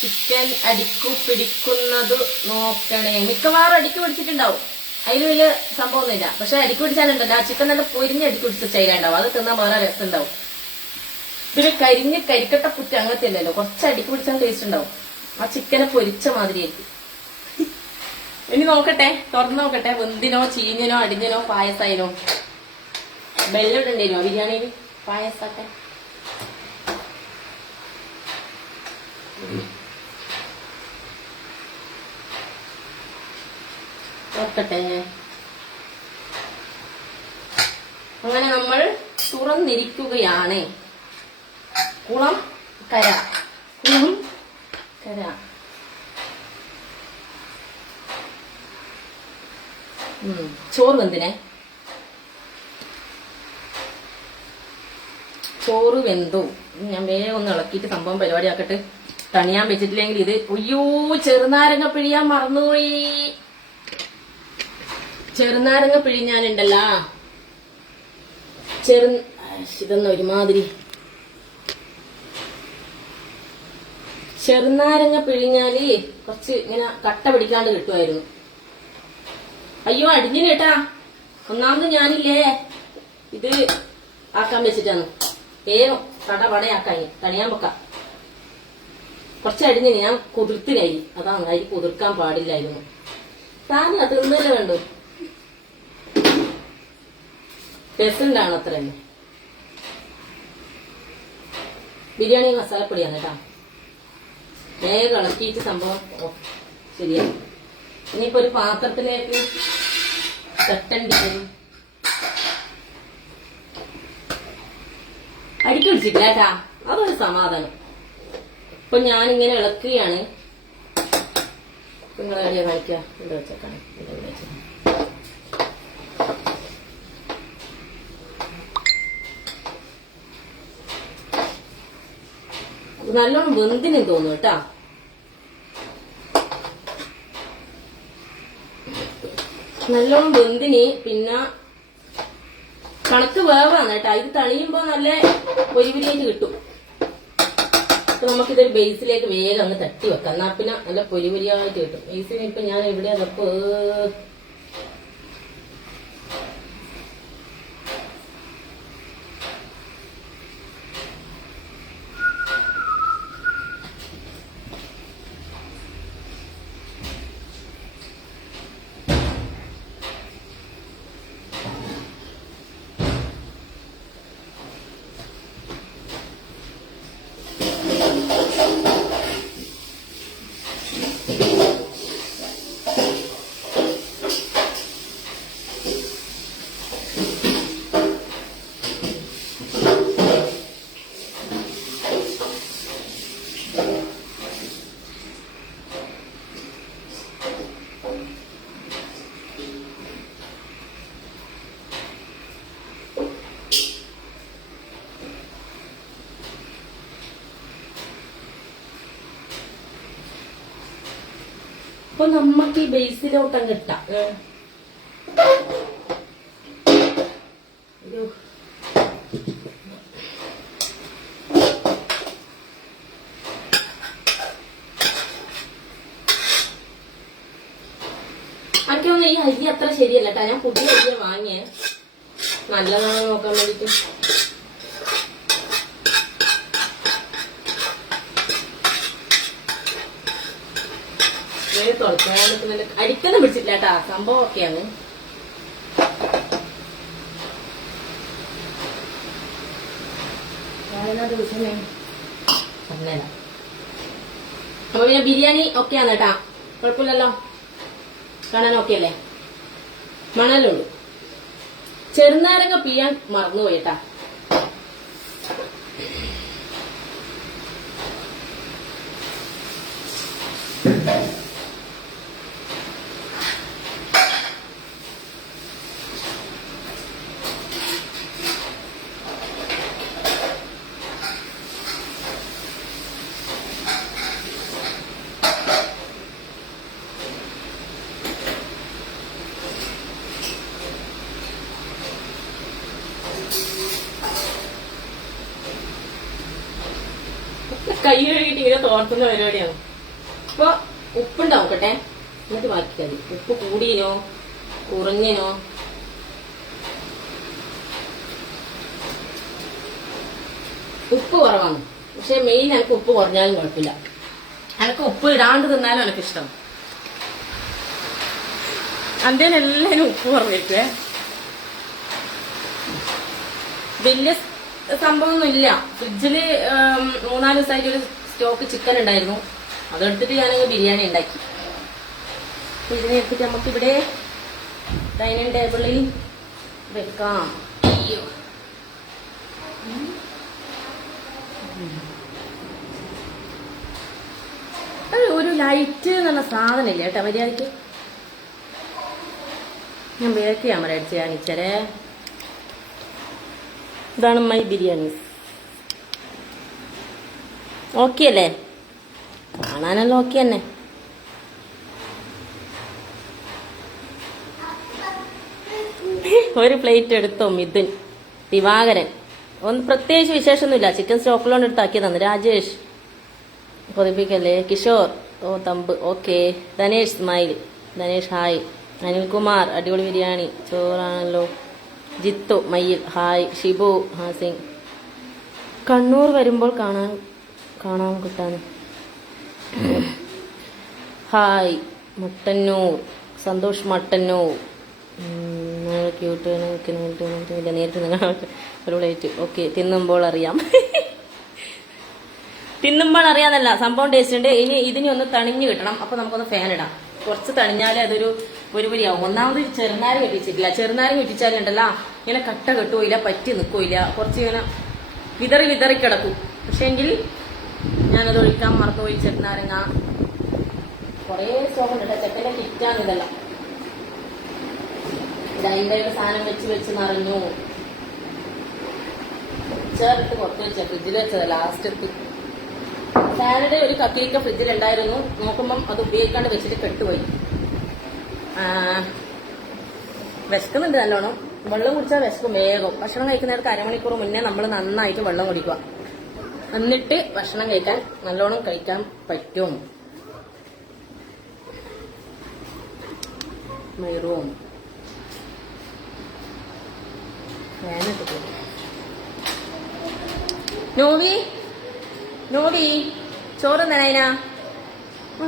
ചിക്കൻ അടിക്കു പിടിക്കുന്നത് നോക്കണേ. മിക്കവാറും അടിക്ക് പിടിച്ചിട്ടുണ്ടാവും. അതിന് വലിയ സംഭവമൊന്നുമില്ല. പക്ഷെ അടിക്ക് പിടിച്ചാലുണ്ടല്ലോ ആ ചിക്കൻ നല്ല പൊരിഞ്ഞ് അടിക്ക് പിടിച്ച സ്റ്റൈലുണ്ടാവും. അത് തിന്നാൻ വേറെ രസം ഉണ്ടാവും. പിന്നെ കരിക്കട്ട പുറ്റ് അങ്ങനത്തെ അല്ലല്ലോ, കുറച്ച് അടിക്ക് പിടിച്ചാൽ ടേസ്റ്റ് ഉണ്ടാവും. ആ ചിക്കനെ പൊരിച്ച മാതിരിയായിരിക്കും. ഇനി നോക്കട്ടെ, തുറന്നു നോക്കട്ടെ. വെന്തിനോ ചീഞ്ഞനോ അടിഞ്ഞനോ പായസായിനോ? ബെല്ലം ഇടണ്ടേനോ ബിരിയാണിയിൽ പായസൊക്കെ? നോക്കട്ടെ. അങ്ങനെ നമ്മൾ തുറന്നിരിക്കുകയാണ്. കുളം കര, കുളം കര. ചോറ് വെന്തിനെ? ചോറ് വെന്തു. ഞാൻ വേഗം ഒന്ന് ഇളക്കിയിട്ട് സംഭവം പരിപാടിയാക്കട്ടെ. തണിയാൻ വെച്ചിട്ടില്ലെങ്കിൽ ഇത് അയ്യോ ചെറുനാരങ്ങ പിഴിയാൻ മറന്നുപോയി. ചെറുനാരങ്ങ പിഴിഞ്ഞാലുണ്ടല്ലോ ഇതൊന്നും ഒരുമാതിരി. ചെറുനാരങ്ങ പിഴിഞ്ഞാല് കുറച്ച് ഇങ്ങനെ കട്ട പിടിക്കാണ്ട് കിട്ടുമായിരുന്നു. അയ്യോ അടിഞ്ഞു കേട്ടാ. ഒന്നാമത് ഞാനില്ലേ ഇത് ആക്കാൻ വെച്ചിട്ടാണ്. വേഗം പടയാക്കാൻ തണിയാൻ വെക്കാം. കുറച്ച് അടിഞ്ഞു. ഞാൻ കുതിർത്തിനായി. അതാണ് അരി കുതിർക്കാൻ പാടില്ലായിരുന്നു. താനും അത് തിന്നല്ലേ വേണ്ടു. രസമുണ്ടാണ് അത്ര തന്നെ. ബിരിയാണി മസാലപ്പൊടിയാണ് കേട്ടാ. വേഗം ഇളക്കിയിട്ട് സംഭവം ശരിയാ. ഇനിയിപ്പോ ഒരു പാത്രത്തിലേക്ക് തട്ടണ്ടി വരും. അടിക്ക് പിടിച്ചിട്ടില്ല കേട്ടാ, അതൊരു സമാധാനം. ഇപ്പൊ ഞാനിങ്ങനെ ഇളക്കുകയാണ്. നിങ്ങളെ അടിയാ കാണിക്കുക. ഇവിടെ വെച്ചേക്കാണ്. നല്ലോണം വെന്തിനും തോന്നും കേട്ടാ. നല്ലോണം വെന്തിന്. പിന്നെ കണക്ക് വേവാണ് കേട്ടാ. ഇത് തണിയുമ്പോ നല്ല പൊരിപൊരിയായിട്ട് കിട്ടും. അപ്പൊ നമുക്കിതൊരു ബേസിലേക്ക് വേഗം അങ്ങ് തട്ടി വെക്കാം. എന്നാ പിന്നെ നല്ല പൊരിപൊരിയായിട്ട് കിട്ടും. ബേസിന് ഇപ്പൊ ഞാൻ ഇവിടെ അതൊക്കെ അപ്പൊ നമ്മക്ക് ഈ ബേസിലോട്ടങ്ങ് ഇട്ടാം. എനിക്കൊന്നും ഈ അരി അത്ര ശരിയല്ല കേട്ടാ. ഞാൻ പുതിയ അരിയെ വാങ്ങിയേ. നല്ലതാണോ നോക്കാൻ വേണ്ടിട്ട്. തുളച്ചോണ്ടിരിക്കുന്നുണ്ട്. അടിക്കൊന്നും പിടിച്ചിട്ടില്ല കേട്ടാ. സംഭവം ഒക്കെയാണ്. ദിവസമേ പറഞ്ഞേരാ. അപ്പൊ പിന്നെ ബിരിയാണി ഓക്കെയാണ് കേട്ടാ, കുഴപ്പമില്ലല്ലോ, കാണാൻ ഓക്കെ അല്ലേ? മണലുള്ളൂ. ചെറുനാരങ്ങ പിഴിയാൻ മറന്നുപോയിട്ടാ. കൈ കഴുകിട്ട് ഇങ്ങനെ തോർത്തുന്ന പരിപാടിയാണ്. ഇപ്പൊ ഉപ്പുണ്ടാവും കേട്ടെ, എന്നിട്ട് ബാക്കിക്കതി. ഉപ്പ് കൂടിയനോ കുറഞ്ഞനോ ഉപ്പ് കുറവാണ്, പക്ഷെ മെയിൻ എനിക്ക് ഉപ്പ് കുറഞ്ഞാലും കുഴപ്പമില്ല. എനിക്ക് ഉപ്പ് ഇടാണ്ട് തിന്നാലും എനിക്കിഷ്ടം. അന്തേനെല്ലാരും ഉപ്പ് കുറഞ്ഞിട്ടേ വലിയ സംഭവമൊന്നുമില്ല. ഫ്രിഡ്ജില് 3-4 ദിവസമായിട്ട് ഒരു സ്റ്റോക്ക് ചിക്കൻ ഉണ്ടായിരുന്നു, അതെടുത്തിട്ട് ഞാനങ്ങ് ബിരിയാണി ഉണ്ടാക്കി. ഇതിനെ എടുത്തിട്ട് നമുക്കിവിടെ ഡൈനിങ് ടേബിളിൽ വെക്കാം. അയ്യോ, ഒരു ലൈറ്റ് എന്നുള്ള സാധനം ഇല്ല കേട്ടോ മര്യാദക്ക്. ഞാൻ ബാക്ക് ക്യാമറ അടിച്ച് കാണിച്ചരേ. ഇതാണ് മൈ ബിരിയാണി. ഓക്കെ അല്ലേ? കാണാനല്ലോ ഓക്കെ തന്നെ. ഒരു പ്ലേറ്റ് എടുത്തോ മിഥുൻ. ദിവാകരൻ ഒന്ന് പ്രത്യേകിച്ച് വിശേഷമൊന്നുമില്ല, ചിക്കൻ സ്റ്റോക്കിലോണ്ട് എടുത്താക്കിയതാണ്. രാജേഷ് കൊതിപ്പിക്കല്ലേ. കിഷോർ ഓ thumb okay. Dhanesh smile. Dhanesh hi. Anilkumar അടിപൊളി ബിരിയാണി ചോറാണല്ലോ. ജിത്തു മയിൽ ഹായ്. ഷിബു ഹാസിംഗ് കണ്ണൂർ വരുമ്പോൾ കാണാൻ കിട്ടാൻ ഹായ്. മട്ടന്നൂർ സന്തോഷ് മട്ടന്നൂർ ക്യൂട്ട് നേരിട്ട് നിങ്ങൾ ഒരു പ്ലേറ്റ് ഓക്കെ. തിന്നുമ്പോൾ അറിയാം. തിന്നുമ്പോൾ അറിയാന്നല്ല, സംഭവം ടേസ്റ്റ് ഉണ്ട്. ഇനി ഇതിനെ ഒന്ന് തണിഞ്ഞു കിട്ടണം. അപ്പൊ നമുക്കൊന്ന് ഫാൻ ഇടാം. കുറച്ച് തണിഞ്ഞാലേ അതൊരു പൊരിപൊരിയാവും. ഒന്നാമത് ചെറുനാരങ്ങ ഇട്ടിച്ചിട്ടില്ല. ചെറുനാരങ്ങ ഇട്ടിച്ചാലുണ്ടല്ലോ ഇങ്ങനെ കട്ട കെട്ടുമില്ല, പറ്റി നിൽക്കില്ല, കുറച്ച് ഇങ്ങനെ വിതറി കിടക്കും. പക്ഷെങ്കിൽ ഞാനത് ഒഴിക്കാൻ മറന്നുപോയി. ചെറുനാരങ്ങ കുറേ സ്റ്റോക്കുണ്ട് കേട്ടോ. ചെക്കൻ്റെ കിറ്റാണ് ഇതെല്ലാം. അതിൻ്റെ സാധനം വെച്ച് നിറഞ്ഞു. ചേർത്ത് പുറത്ത് വെച്ച ഫ്രിഡ്ജിൽ വെച്ചത് ലാസ്റ്റ് എത്തി. സാലഡ് ഒരു കത്തിയൊക്കെ ഫ്രിഡ്ജിലുണ്ടായിരുന്നു, നോക്കുമ്പം അത് ഉപയോഗിക്കാണ്ട് വെച്ചിട്ട് കെട്ടുപോയി. വിശക്കുന്നുണ്ട് നല്ലോണം. വെള്ളം കുടിച്ചാൽ വിശക്കും വേഗം. ഭക്ഷണം കഴിക്കുന്നവർക്ക് അരമണിക്കൂർ മുന്നേ നമ്മൾ നന്നായിട്ട് വെള്ളം കുടിക്കുക, എന്നിട്ട് ഭക്ഷണം നല്ലോണം കഴിക്കാൻ പറ്റും. മൈറൂം നോവി ചോറ് നനായിനാ.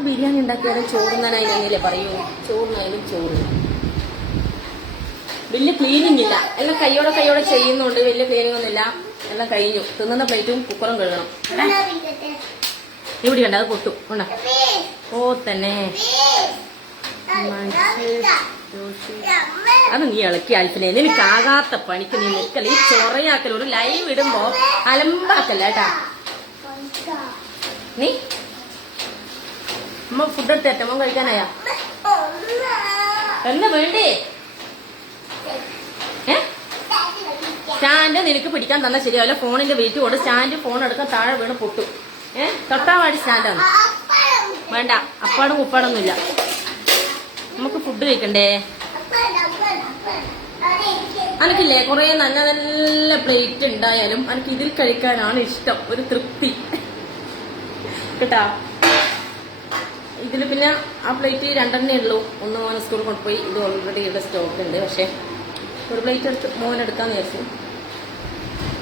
ബിരിയാണി ഉണ്ടാക്കിയാലും ചോറ് നനായില്ലേ പറയൂ. ചോറിനായാലും ചോറ്. വലിയ ക്ലീനിങ് ഇല്ല, എല്ലാം കൈയോടെ ചെയ്യുന്നുണ്ട്. വലിയ ക്ലീനിങ് ഒന്നുമില്ല, എല്ലാം കഴിഞ്ഞു. തിന്നുന്ന പ്ലേറ്റും കുക്കറും കഴുകണം. ഇവിടെ ഉണ്ട്, അത് പൊട്ടും ഉണ്ടോ? ഓ തന്നെ അത് നീ ഇളക്കി അൽഫിനെ. നിനക്കാകാത്ത പണിക്ക് നീ നിൽക്കല. ഈ ചൊറയാക്കൽ ഒരു ലൈവ് ഇടുമ്പോ അലമ്പാക്കല്ല കേട്ടാ. നീ അമ്മ ഫുഡ് എടുത്തേട്ടെ, അമ്മ കഴിക്കാനായാ എന്താ വേണ്ടേ? സ്റ്റാൻഡ് നിനക്ക് പിടിക്കാൻ തന്നാ ശരിയാവില്ല. ഫോണിന്റെ വെയിറ്റ് കൊണ്ട് സ്റ്റാൻഡ് ഫോൺ എടുക്കാൻ താഴെ വീണ് പൊട്ടും. തൊട്ടാവാടി സ്റ്റാൻഡാണ്. വേണ്ട, അപ്പാടും ഉപ്പാടൊന്നുമില്ല. നമുക്ക് ഫുഡ് കഴിക്കണ്ടേ? എനിക്കില്ലേ കുറെ നല്ല നല്ല പ്ലേറ്റ് ഉണ്ടായാലും എനിക്ക് ഇതിൽ കഴിക്കാനാണ് ഇഷ്ടം. ഒരു തൃപ്തി കേട്ടാ. ഇതിൽ പിന്നെ ആ പ്ലേറ്റ് 2 ഉള്ളൂ. ഒന്ന് മോനെ സ്കൂളിൽ കൊണ്ടുപോയി. ഇത് ഓൾറെഡി ഇവിടെ സ്റ്റോക്ക് ഉണ്ട്. പക്ഷെ ഒരു പ്ലേറ്റ് എടുത്ത് മോനെടുക്കാന്ന് വിചാരിച്ചു.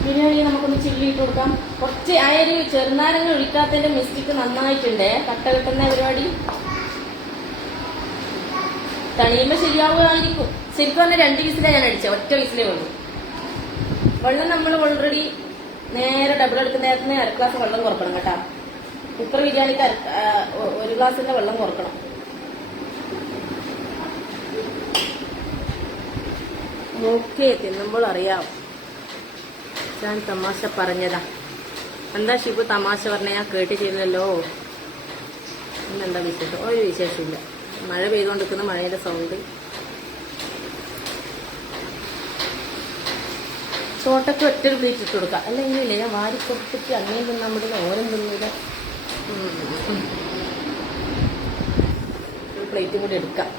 ബിരിയാണി നമുക്കൊന്ന് ചില്ലി ഇട്ട് കൊടുക്കാം. കുറച്ച് അയരി ചെറുനാരങ്ങ ഒഴിക്കാത്തതിന്റെ മിസ്റ്റേക്ക് നന്നായിട്ടുണ്ട്. കട്ട കിട്ടുന്ന പരിപാടി തണിയുമ്പോ ശരിയാവുകയായിരിക്കും. ശരിക്കും പറഞ്ഞാൽ 2 വിസിലേ ഞാൻ അടിച്ച, ഒറ്റ വിസിലേ ഉള്ളൂ. വെള്ളം നമ്മൾ ഓൾറെഡി നേരെ ഡബിൾ എടുക്കുന്ന നേരത്തിന് 1 ഗ്ലാസ് വെള്ളം കുറക്കണം കേട്ടാ. കുക്കർ ബിരിയാണിക്ക് ഒരു ഗ്ലാസിന്റെ വെള്ളം കുറക്കണം. ഓക്കെ, തിന്നുമ്പോൾ അറിയാം. ഞാൻ തമാശ പറഞ്ഞതാ. എന്താ ഷിബു തമാശ പറഞ്ഞ? ഞാൻ കേട്ടിട്ടില്ലല്ലോ. ഇന്നെന്താ വിശേഷം? ഒരു വിശേഷമില്ല. മഴ പെയ്തുകൊണ്ടിരിക്കുന്ന മഴയുടെ സൗണ്ട്. ചോട്ടക്ക് ഒറ്റൊരു പ്ലേറ്റ് ഇട്ട് കൊടുക്കാം. അല്ലെങ്കിൽ ഇല്ല, ഞാൻ വാരി കൊടുത്തിട്ട് അങ്ങനെയും തിന്നാൻ പറ്റില്ല, ഓരം തിന്നില്ല. ഒരു പ്ലേറ്റും കൂടി എടുക്കാം.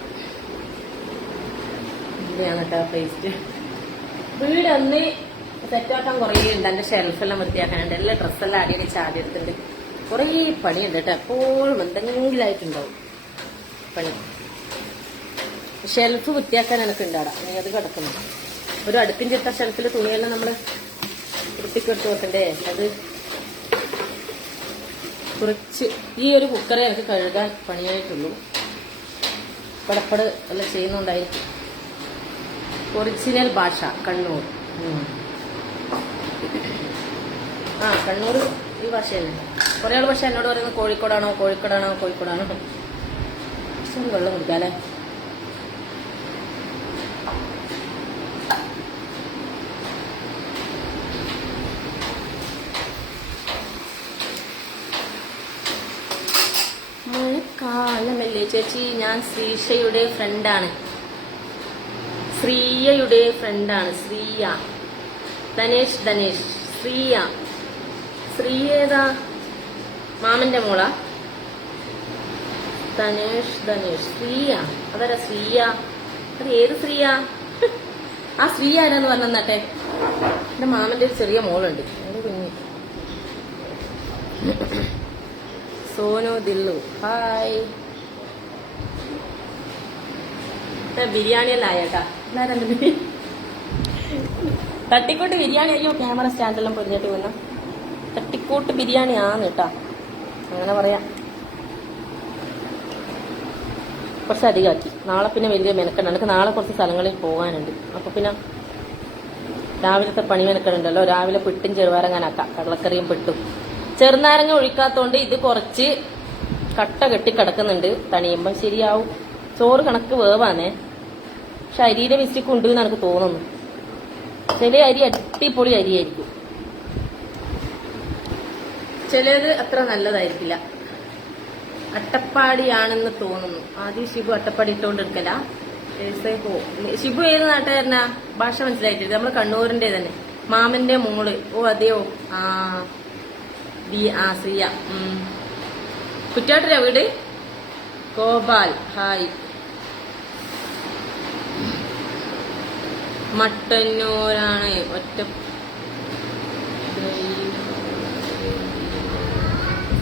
ഇവിടെയാണ് കേട്ടോ പ്ലേറ്റ്. വീട് അന്ന് സെറ്റാക്കാൻ കുറേ ഉണ്ട്. എൻ്റെ ഷെൽഫെല്ലാം വൃത്തിയാക്കാനുണ്ട്. എല്ലാ ഡ്രസ്സെല്ലാം അടിയിൽ ചാടിയെടുത്തിട്ടുണ്ട്. കുറേ പണിയുണ്ട് കേട്ടോ. എപ്പോഴും എന്തെങ്കിലുമായിട്ടുണ്ടാവും പണി. ഷെൽഫ് വൃത്തിയാക്കാൻ എനിക്ക് ഉണ്ടാടാ. നീ അത് കിടക്കുന്നു. ഒരു അടുപ്പിൻ്റെ ഇട്ട ഷെൽഫിൽ തുണിയെല്ലാം നമ്മൾ വൃത്തിക്കെടുത്ത് വെക്കണ്ടേ. അത് കുറച്ച് ഈ ഒരു കുക്കറെ എനിക്ക് കഴുകാൻ പണിയായിട്ടുള്ളൂ. പടപ്പട് എല്ലാം ചെയ്യുന്നുണ്ടായിരിക്കും. ഒറിജിനൽ ഭാഷ കണ്ണൂർ. കണ്ണൂർ ഈ ഭാഷ തന്നെ. കുറേ ആൾ പക്ഷെ എന്നോട് പറയുന്നത് കോഴിക്കോടാണോ വെള്ളം കുടിക്കാല്ലേ. മഴക്കാലമല്ലേ ചേച്ചി? ഞാൻ ശ്രീഷയുടെ ഫ്രണ്ടാണ്. ശ്രീയ. ധനേഷ്. ശ്രീയ ഏതാ? മാമന്റെ മോളാ? ധനേഷ്. ശ്രീയ അതാരാ? ശ്രീയ അത് ഏത് ശ്രീയ? ആ ശ്രീയ ആരാന്ന് പറഞ്ഞെ? എന്റെ മാമന്റെ ഒരു ചെറിയ മോളുണ്ട്. കുഞ്ഞ് സോനു ദില്ലു. ഹായ്. ബിരിയാണിയെല്ലാം ആയേട്ടാ. തട്ടിക്കൂട്ട് ബിരിയാണി. അയ്യോ, ക്യാമറ സ്റ്റാൻഡെല്ലാം പൊരിഞ്ഞിട്ട് വന്ന തട്ടിക്കൂട്ട് ബിരിയാണി ആണ് കേട്ടാ, അങ്ങനെ പറയാം. കുറച്ച് അധികമാക്കി. നാളെ പിന്നെ വലിയ മെനക്കെണ്ട്. എനിക്ക് നാളെ കുറച്ച് സ്ഥലങ്ങളിൽ പോകാനുണ്ട്. അപ്പൊ പിന്നെ രാവിലത്തെ പണി മെനക്കെടുണ്ടല്ലോ. രാവിലെ പിട്ടും ചെറുവാരങ്ങാനാക്കാം. കടലക്കറിയും പിട്ടും. ചെറുനാരങ്ങ ഒഴിക്കാത്തോണ്ട് ഇത് കുറച്ച് കട്ട കെട്ടി കിടക്കുന്നുണ്ട്. തണിയുമ്പം ശരിയാവും. ചോറ് കണക്ക് വേവാന്നേ. പക്ഷെ അരിയുടെ മിസ്റ്റേക്ക് ഉണ്ട് എന്ന് എനിക്ക് തോന്നുന്നു. ചില അരി അടിപൊളി അരിയായിരിക്കും, ചിലത് അത്ര നല്ലതായിരിക്കില്ല. അട്ടപ്പാടിയാണെന്ന് തോന്നുന്നു. ആദ്യം ഷിബു അട്ടപ്പാടി ഇട്ടുകൊണ്ടിരിക്കല. ഷിബു ഏത് നാട്ടുകാരനാ? ഭാഷ മനസ്സിലായിട്ടില്ല. നമ്മള് കണ്ണൂരിന്റെ തന്നെ. മാമന്റെ മോള്. ഓ അതെയോ. ശ്രീയ. കുറ്റാട്ടില വീട്? ഗോപാൽ. ഹായ്. മട്ടന്നൂരാണ്. ഒറ്റ.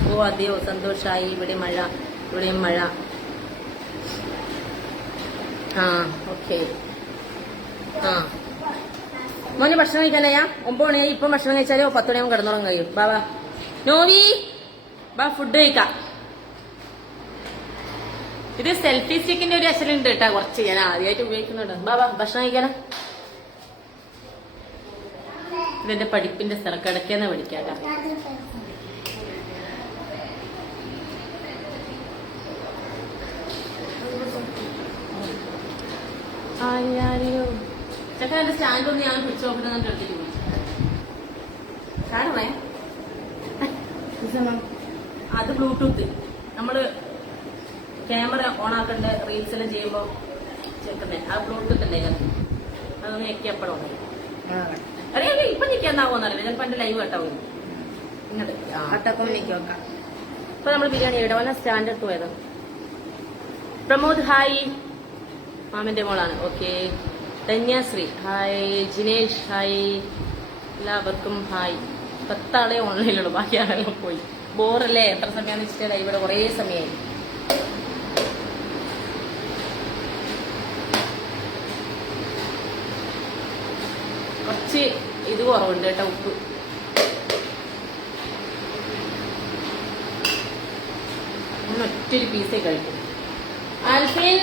ഓ അതെയോ, സന്തോഷായി. ഇവിടെയും മഴ. ഓക്കെ. മോനെ ഭക്ഷണം കഴിക്കാനായാ? 9 മണിയായി. ഇപ്പം ഭക്ഷണം കഴിച്ചാലോ 10 മണിയാകുമ്പോൾ കിടന്നുറങ്ങാൻ കഴിയും. ബാബാ നോവി, ബാ ഫുഡ് കഴിക്കാം. ഇത് സെൽഫി സ്റ്റിക്കിന്റെ ഒരു അശലുണ്ട് കേട്ടാ. കുറച്ച് ഞാൻ ആദ്യമായിട്ട് ഉപയോഗിക്കുന്നുണ്ട്. ബാബാ ഭക്ഷണം കഴിക്കാനാ. ഇതെന്റെ പഠിപ്പിന്റെ സ്ഥലം. കിടക്കേന്ന് പഠിക്കാട്ടാ. ചേട്ടാ എന്റെ സ്റ്റാൻഡ് ഒന്ന് ഞാൻ പിടിച്ചു നോക്കിട്ട് എടുത്തിട്ട് പോയി. സ്റ്റാൻഡേ അത് ബ്ലൂടൂത്ത്. നമ്മള് ക്യാമറ ഓൺ ആക്കണ്ട റീൽസ് എല്ലാം ചെയ്യുമ്പോ ചേർക്കുന്നേ. ആ ബ്ലൂടൂത്ത് ഉണ്ടേ, അതൊന്ന് ഞെക്കിയപ്പോഴും അറിയാം. ഇപ്പൊ ഞെക്കിയാന്നാവോന്നറിയില്ല. ചിലപ്പോ എന്റെ ലൈവ് കേട്ടാവും. ഇങ്ങോട്ട് ഞെക്കി നോക്കാം. ഇപ്പൊ നമ്മള് ബിരിയാണി ഇടവല്ല സ്റ്റാൻഡ് എടുത്ത് പോയത്. പ്രമോദ് ഹായ്. മാമന്റെ മോളാണ്. ഓക്കെ. ധന്യാശ്രീ ഹായ്. ജിനേഷ് ഹായ്. എല്ലാവർക്കും ഹായ്. 10 ആളെ ഓൺലൈനിലുള്ളൂ, ബാക്കി ആളെല്ലാം പോയി. ബോറല്ലേ? എത്ര സമയമാണെന്ന് വെച്ചിട്ട് ഇവിടെ കുറേ സമയമായി. കുറച്ച് ഇത് കുറവുണ്ട് കേട്ടോ, ഉപ്പ്. ഒറ്റൊരു പീസേ കഴിക്കും. ആൽഫിൻ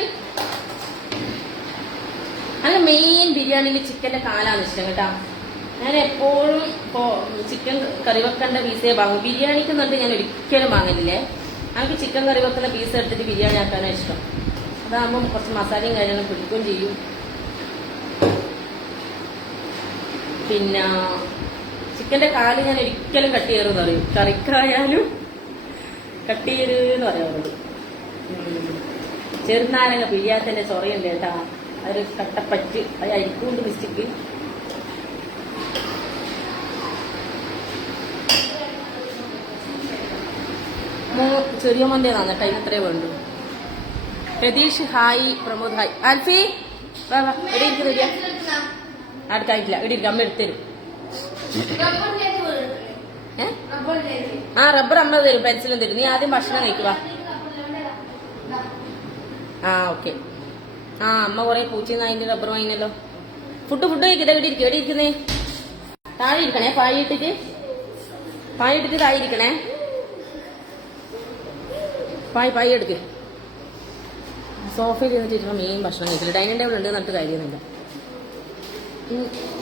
അല്ല, മെയിൻ ബിരിയാണിയിൽ ചിക്കന്റെ കാലാണ് ഇഷ്ടം കേട്ടാ. ഞാൻ എപ്പോഴും ചിക്കൻ കറി വെക്കേണ്ട പീസേ വാങ്ങും. ബിരിയാണിക്ക് എന്നിട്ട് ഞാൻ ഒരിക്കലും വാങ്ങലില്ലേ. നമുക്ക് ചിക്കൻ കറി വെക്കുന്ന പീസ് എടുത്തിട്ട് ബിരിയാണി ആക്കാനാണ് ഇഷ്ടം. അതാകുമ്പം കുറച്ച് മസാലയും കാര്യങ്ങളും പിടിക്കുകയും ചെയ്യും. പിന്നെ ചിക്കന്റെ കാല് ഞാൻ ഒരിക്കലും കട്ട് ചെയ്യരുതെന്ന് പറയും. കറിക്കായാലും കട്ട് ചെയ്യരുതെന്ന് പറയാറുണ്ട്. ചെറുനാരങ്ങ പിഴിയാത്തന്റെ ചൊറയുണ്ട് കേട്ടാ. അതൊരു കട്ടപ്പറ്റ്, അത് അരിക്കൊണ്ട് മിസ്റ്റേക്ക്. ചെറിയ മന്തിയാണ് കേട്ടോ. ഇത്രേ വേണ്ടു. Ratheesh hi, Pramod hi. ആൽഫി എവിടെ ഇരിക്കുന്നില്ല, അടുത്തായിട്ടില്ല. ഇവിടെ ഇരിക്കും, അമ്മ എടുത്തരും. ആ റബ്ബർ അമ്മ തരും, പെൻസിലും തരും. നീ ആദ്യം ഭക്ഷണം കഴിക്കുക. ആ ഓക്കെ. ആ അമ്മ കുറെ പൂച്ചയും നായിന്റെ റബ്ബർ വാങ്ങിനല്ലോ. ഫുഡ് കഴിക്കട്ടെ. എവിടെ ഇരിക്കും, എവിടെ ഇരിക്കുന്നേ? താഴെ ഇരിക്കണേ. പായിട്ടിട്ട് താഴെ ഇരിക്കണേ. പായി എടുക്ക്. സോഫയിൽ ഇരുന്നിട്ട് മെയിൻ ഭക്ഷണം കഴിക്കില്ല. ഡൈനിങ് ടേബിൾ ഉണ്ട് എന്നിട്ട് കാര്യമൊന്നുമില്ല.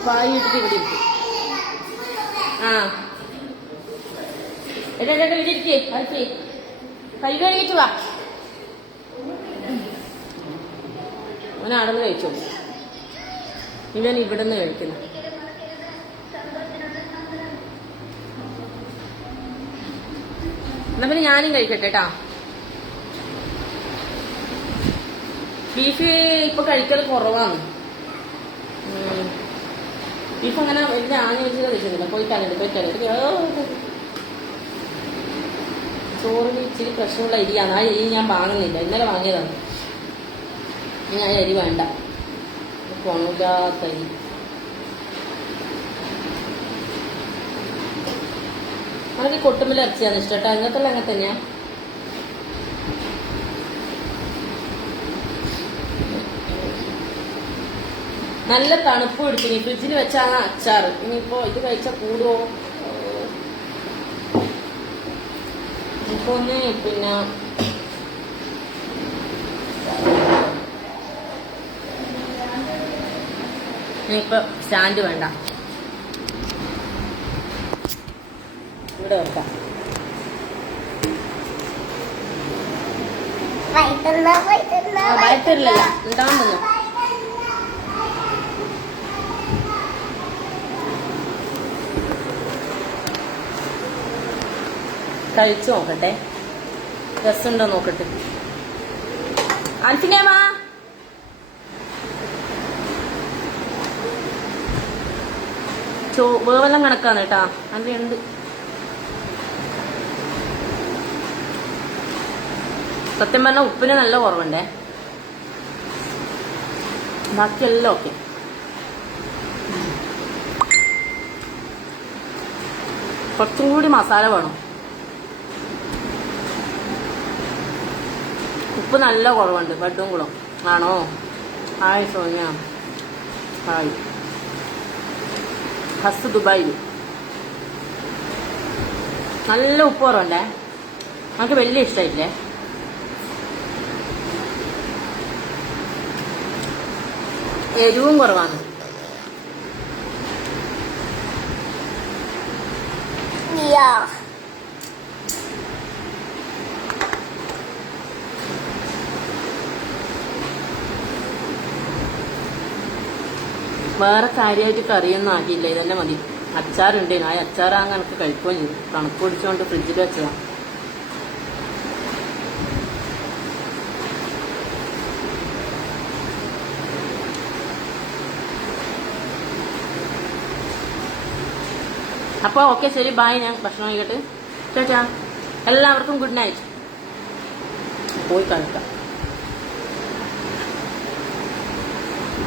പായി ഇട്ടിട്ട് ഇവിടെ ഇരിക്കും. ആ ഇവിടെ ഇരിക്കേ. അടുത്ത് കൈ കഴുകിട്ട് വാ. അവൻ അടന്ന് കഴിച്ചോ. ഇവൻ ഇവിടുന്ന് കഴിക്കുന്നു. എന്നാ പിന്നെ ഞാനും കഴിക്കട്ടെ കേട്ടാ. ബീഫ് ഇപ്പൊ കഴിക്കൽ കുറവാണ്. ബീഫ് അങ്ങനെ വലിയ ആഞ്ഞ വെച്ചിട്ട് കഴിക്കുന്നില്ല. പോയിട്ടാണ് ചോറിന് ഇച്ചിരി പ്രശ്നമുള്ള അരിയാണ്. ആ അരി ഞാൻ വാങ്ങുന്നില്ല. ഇന്നലെ വാങ്ങിയതാണ്. ഞാൻ അരി വേണ്ട, കൊണുകാത്ത അരി. നമുക്ക് കൊട്ടുമ്പൽ ഇറച്ചിയാണ് ഇഷ്ടം കേട്ടോ. അങ്ങനത്തെ അങ്ങനെ തന്നെയാ. നല്ല തണുപ്പ് പിടിച്ചിനി. ഫ്രിഡ്ജിൽ വെച്ചാണ് അച്ചാറ്. ഇനിയിപ്പോ ഇത് കഴിച്ചാൽ കൂടുവോ? ഇപ്പൊ ഒന്ന് പിന്നെ ഇനിയിപ്പൊ സ്റ്റാൻഡ് വേണ്ട, ഇവിടെ വെക്കാം. വയറ്റില്ല ഉണ്ടാകുന്നു. കഴിച്ചു നോക്കട്ടെ, രസമുണ്ടോ നോക്കട്ടെ. ആൻസിനേമാ വേവെല്ലാം കണക്കാണ് കേട്ടാ. അതിൻ്റെ ഉണ്ട്. സത്യം പറഞ്ഞാൽ ഉപ്പിന് നല്ല കുറവുണ്ടേ. ബാക്കിയെല്ലാം ഓക്കെ. കുറച്ചും കൂടി മസാല വേണം. ഉപ്പ് നല്ല കുറവുണ്ട്. ബഡും കുളം ആണോ? Hi Sonia, hi. ഹസ് ദുബായിൽ നല്ല ഉപ്പ് കുറവുണ്ടേ. നമുക്ക് വലിയ ഇഷ്ടമായില്ലേ. എരിവും കുറവാണ്. വേറെ കാര്യമായിട്ട് കറിയൊന്നും ആക്കിയില്ല. ഇതന്നെ മതി. അച്ചാറുണ്ട്. ആ അച്ചാറാണ് എനിക്ക് കഴിക്കുകയും ചെയ്തു. തണുപ്പ് പിടിച്ചുകൊണ്ട് ഫ്രിഡ്ജിൽ വെച്ചതാണ്. അപ്പോൾ ഓക്കെ, ശരി, ബായ്. ഞാൻ ഭക്ഷണം കഴിക്കട്ടെ. ചേട്ടാ എല്ലാവർക്കും ഗുഡ് നൈറ്റ്. പോയി കളിക്കാം.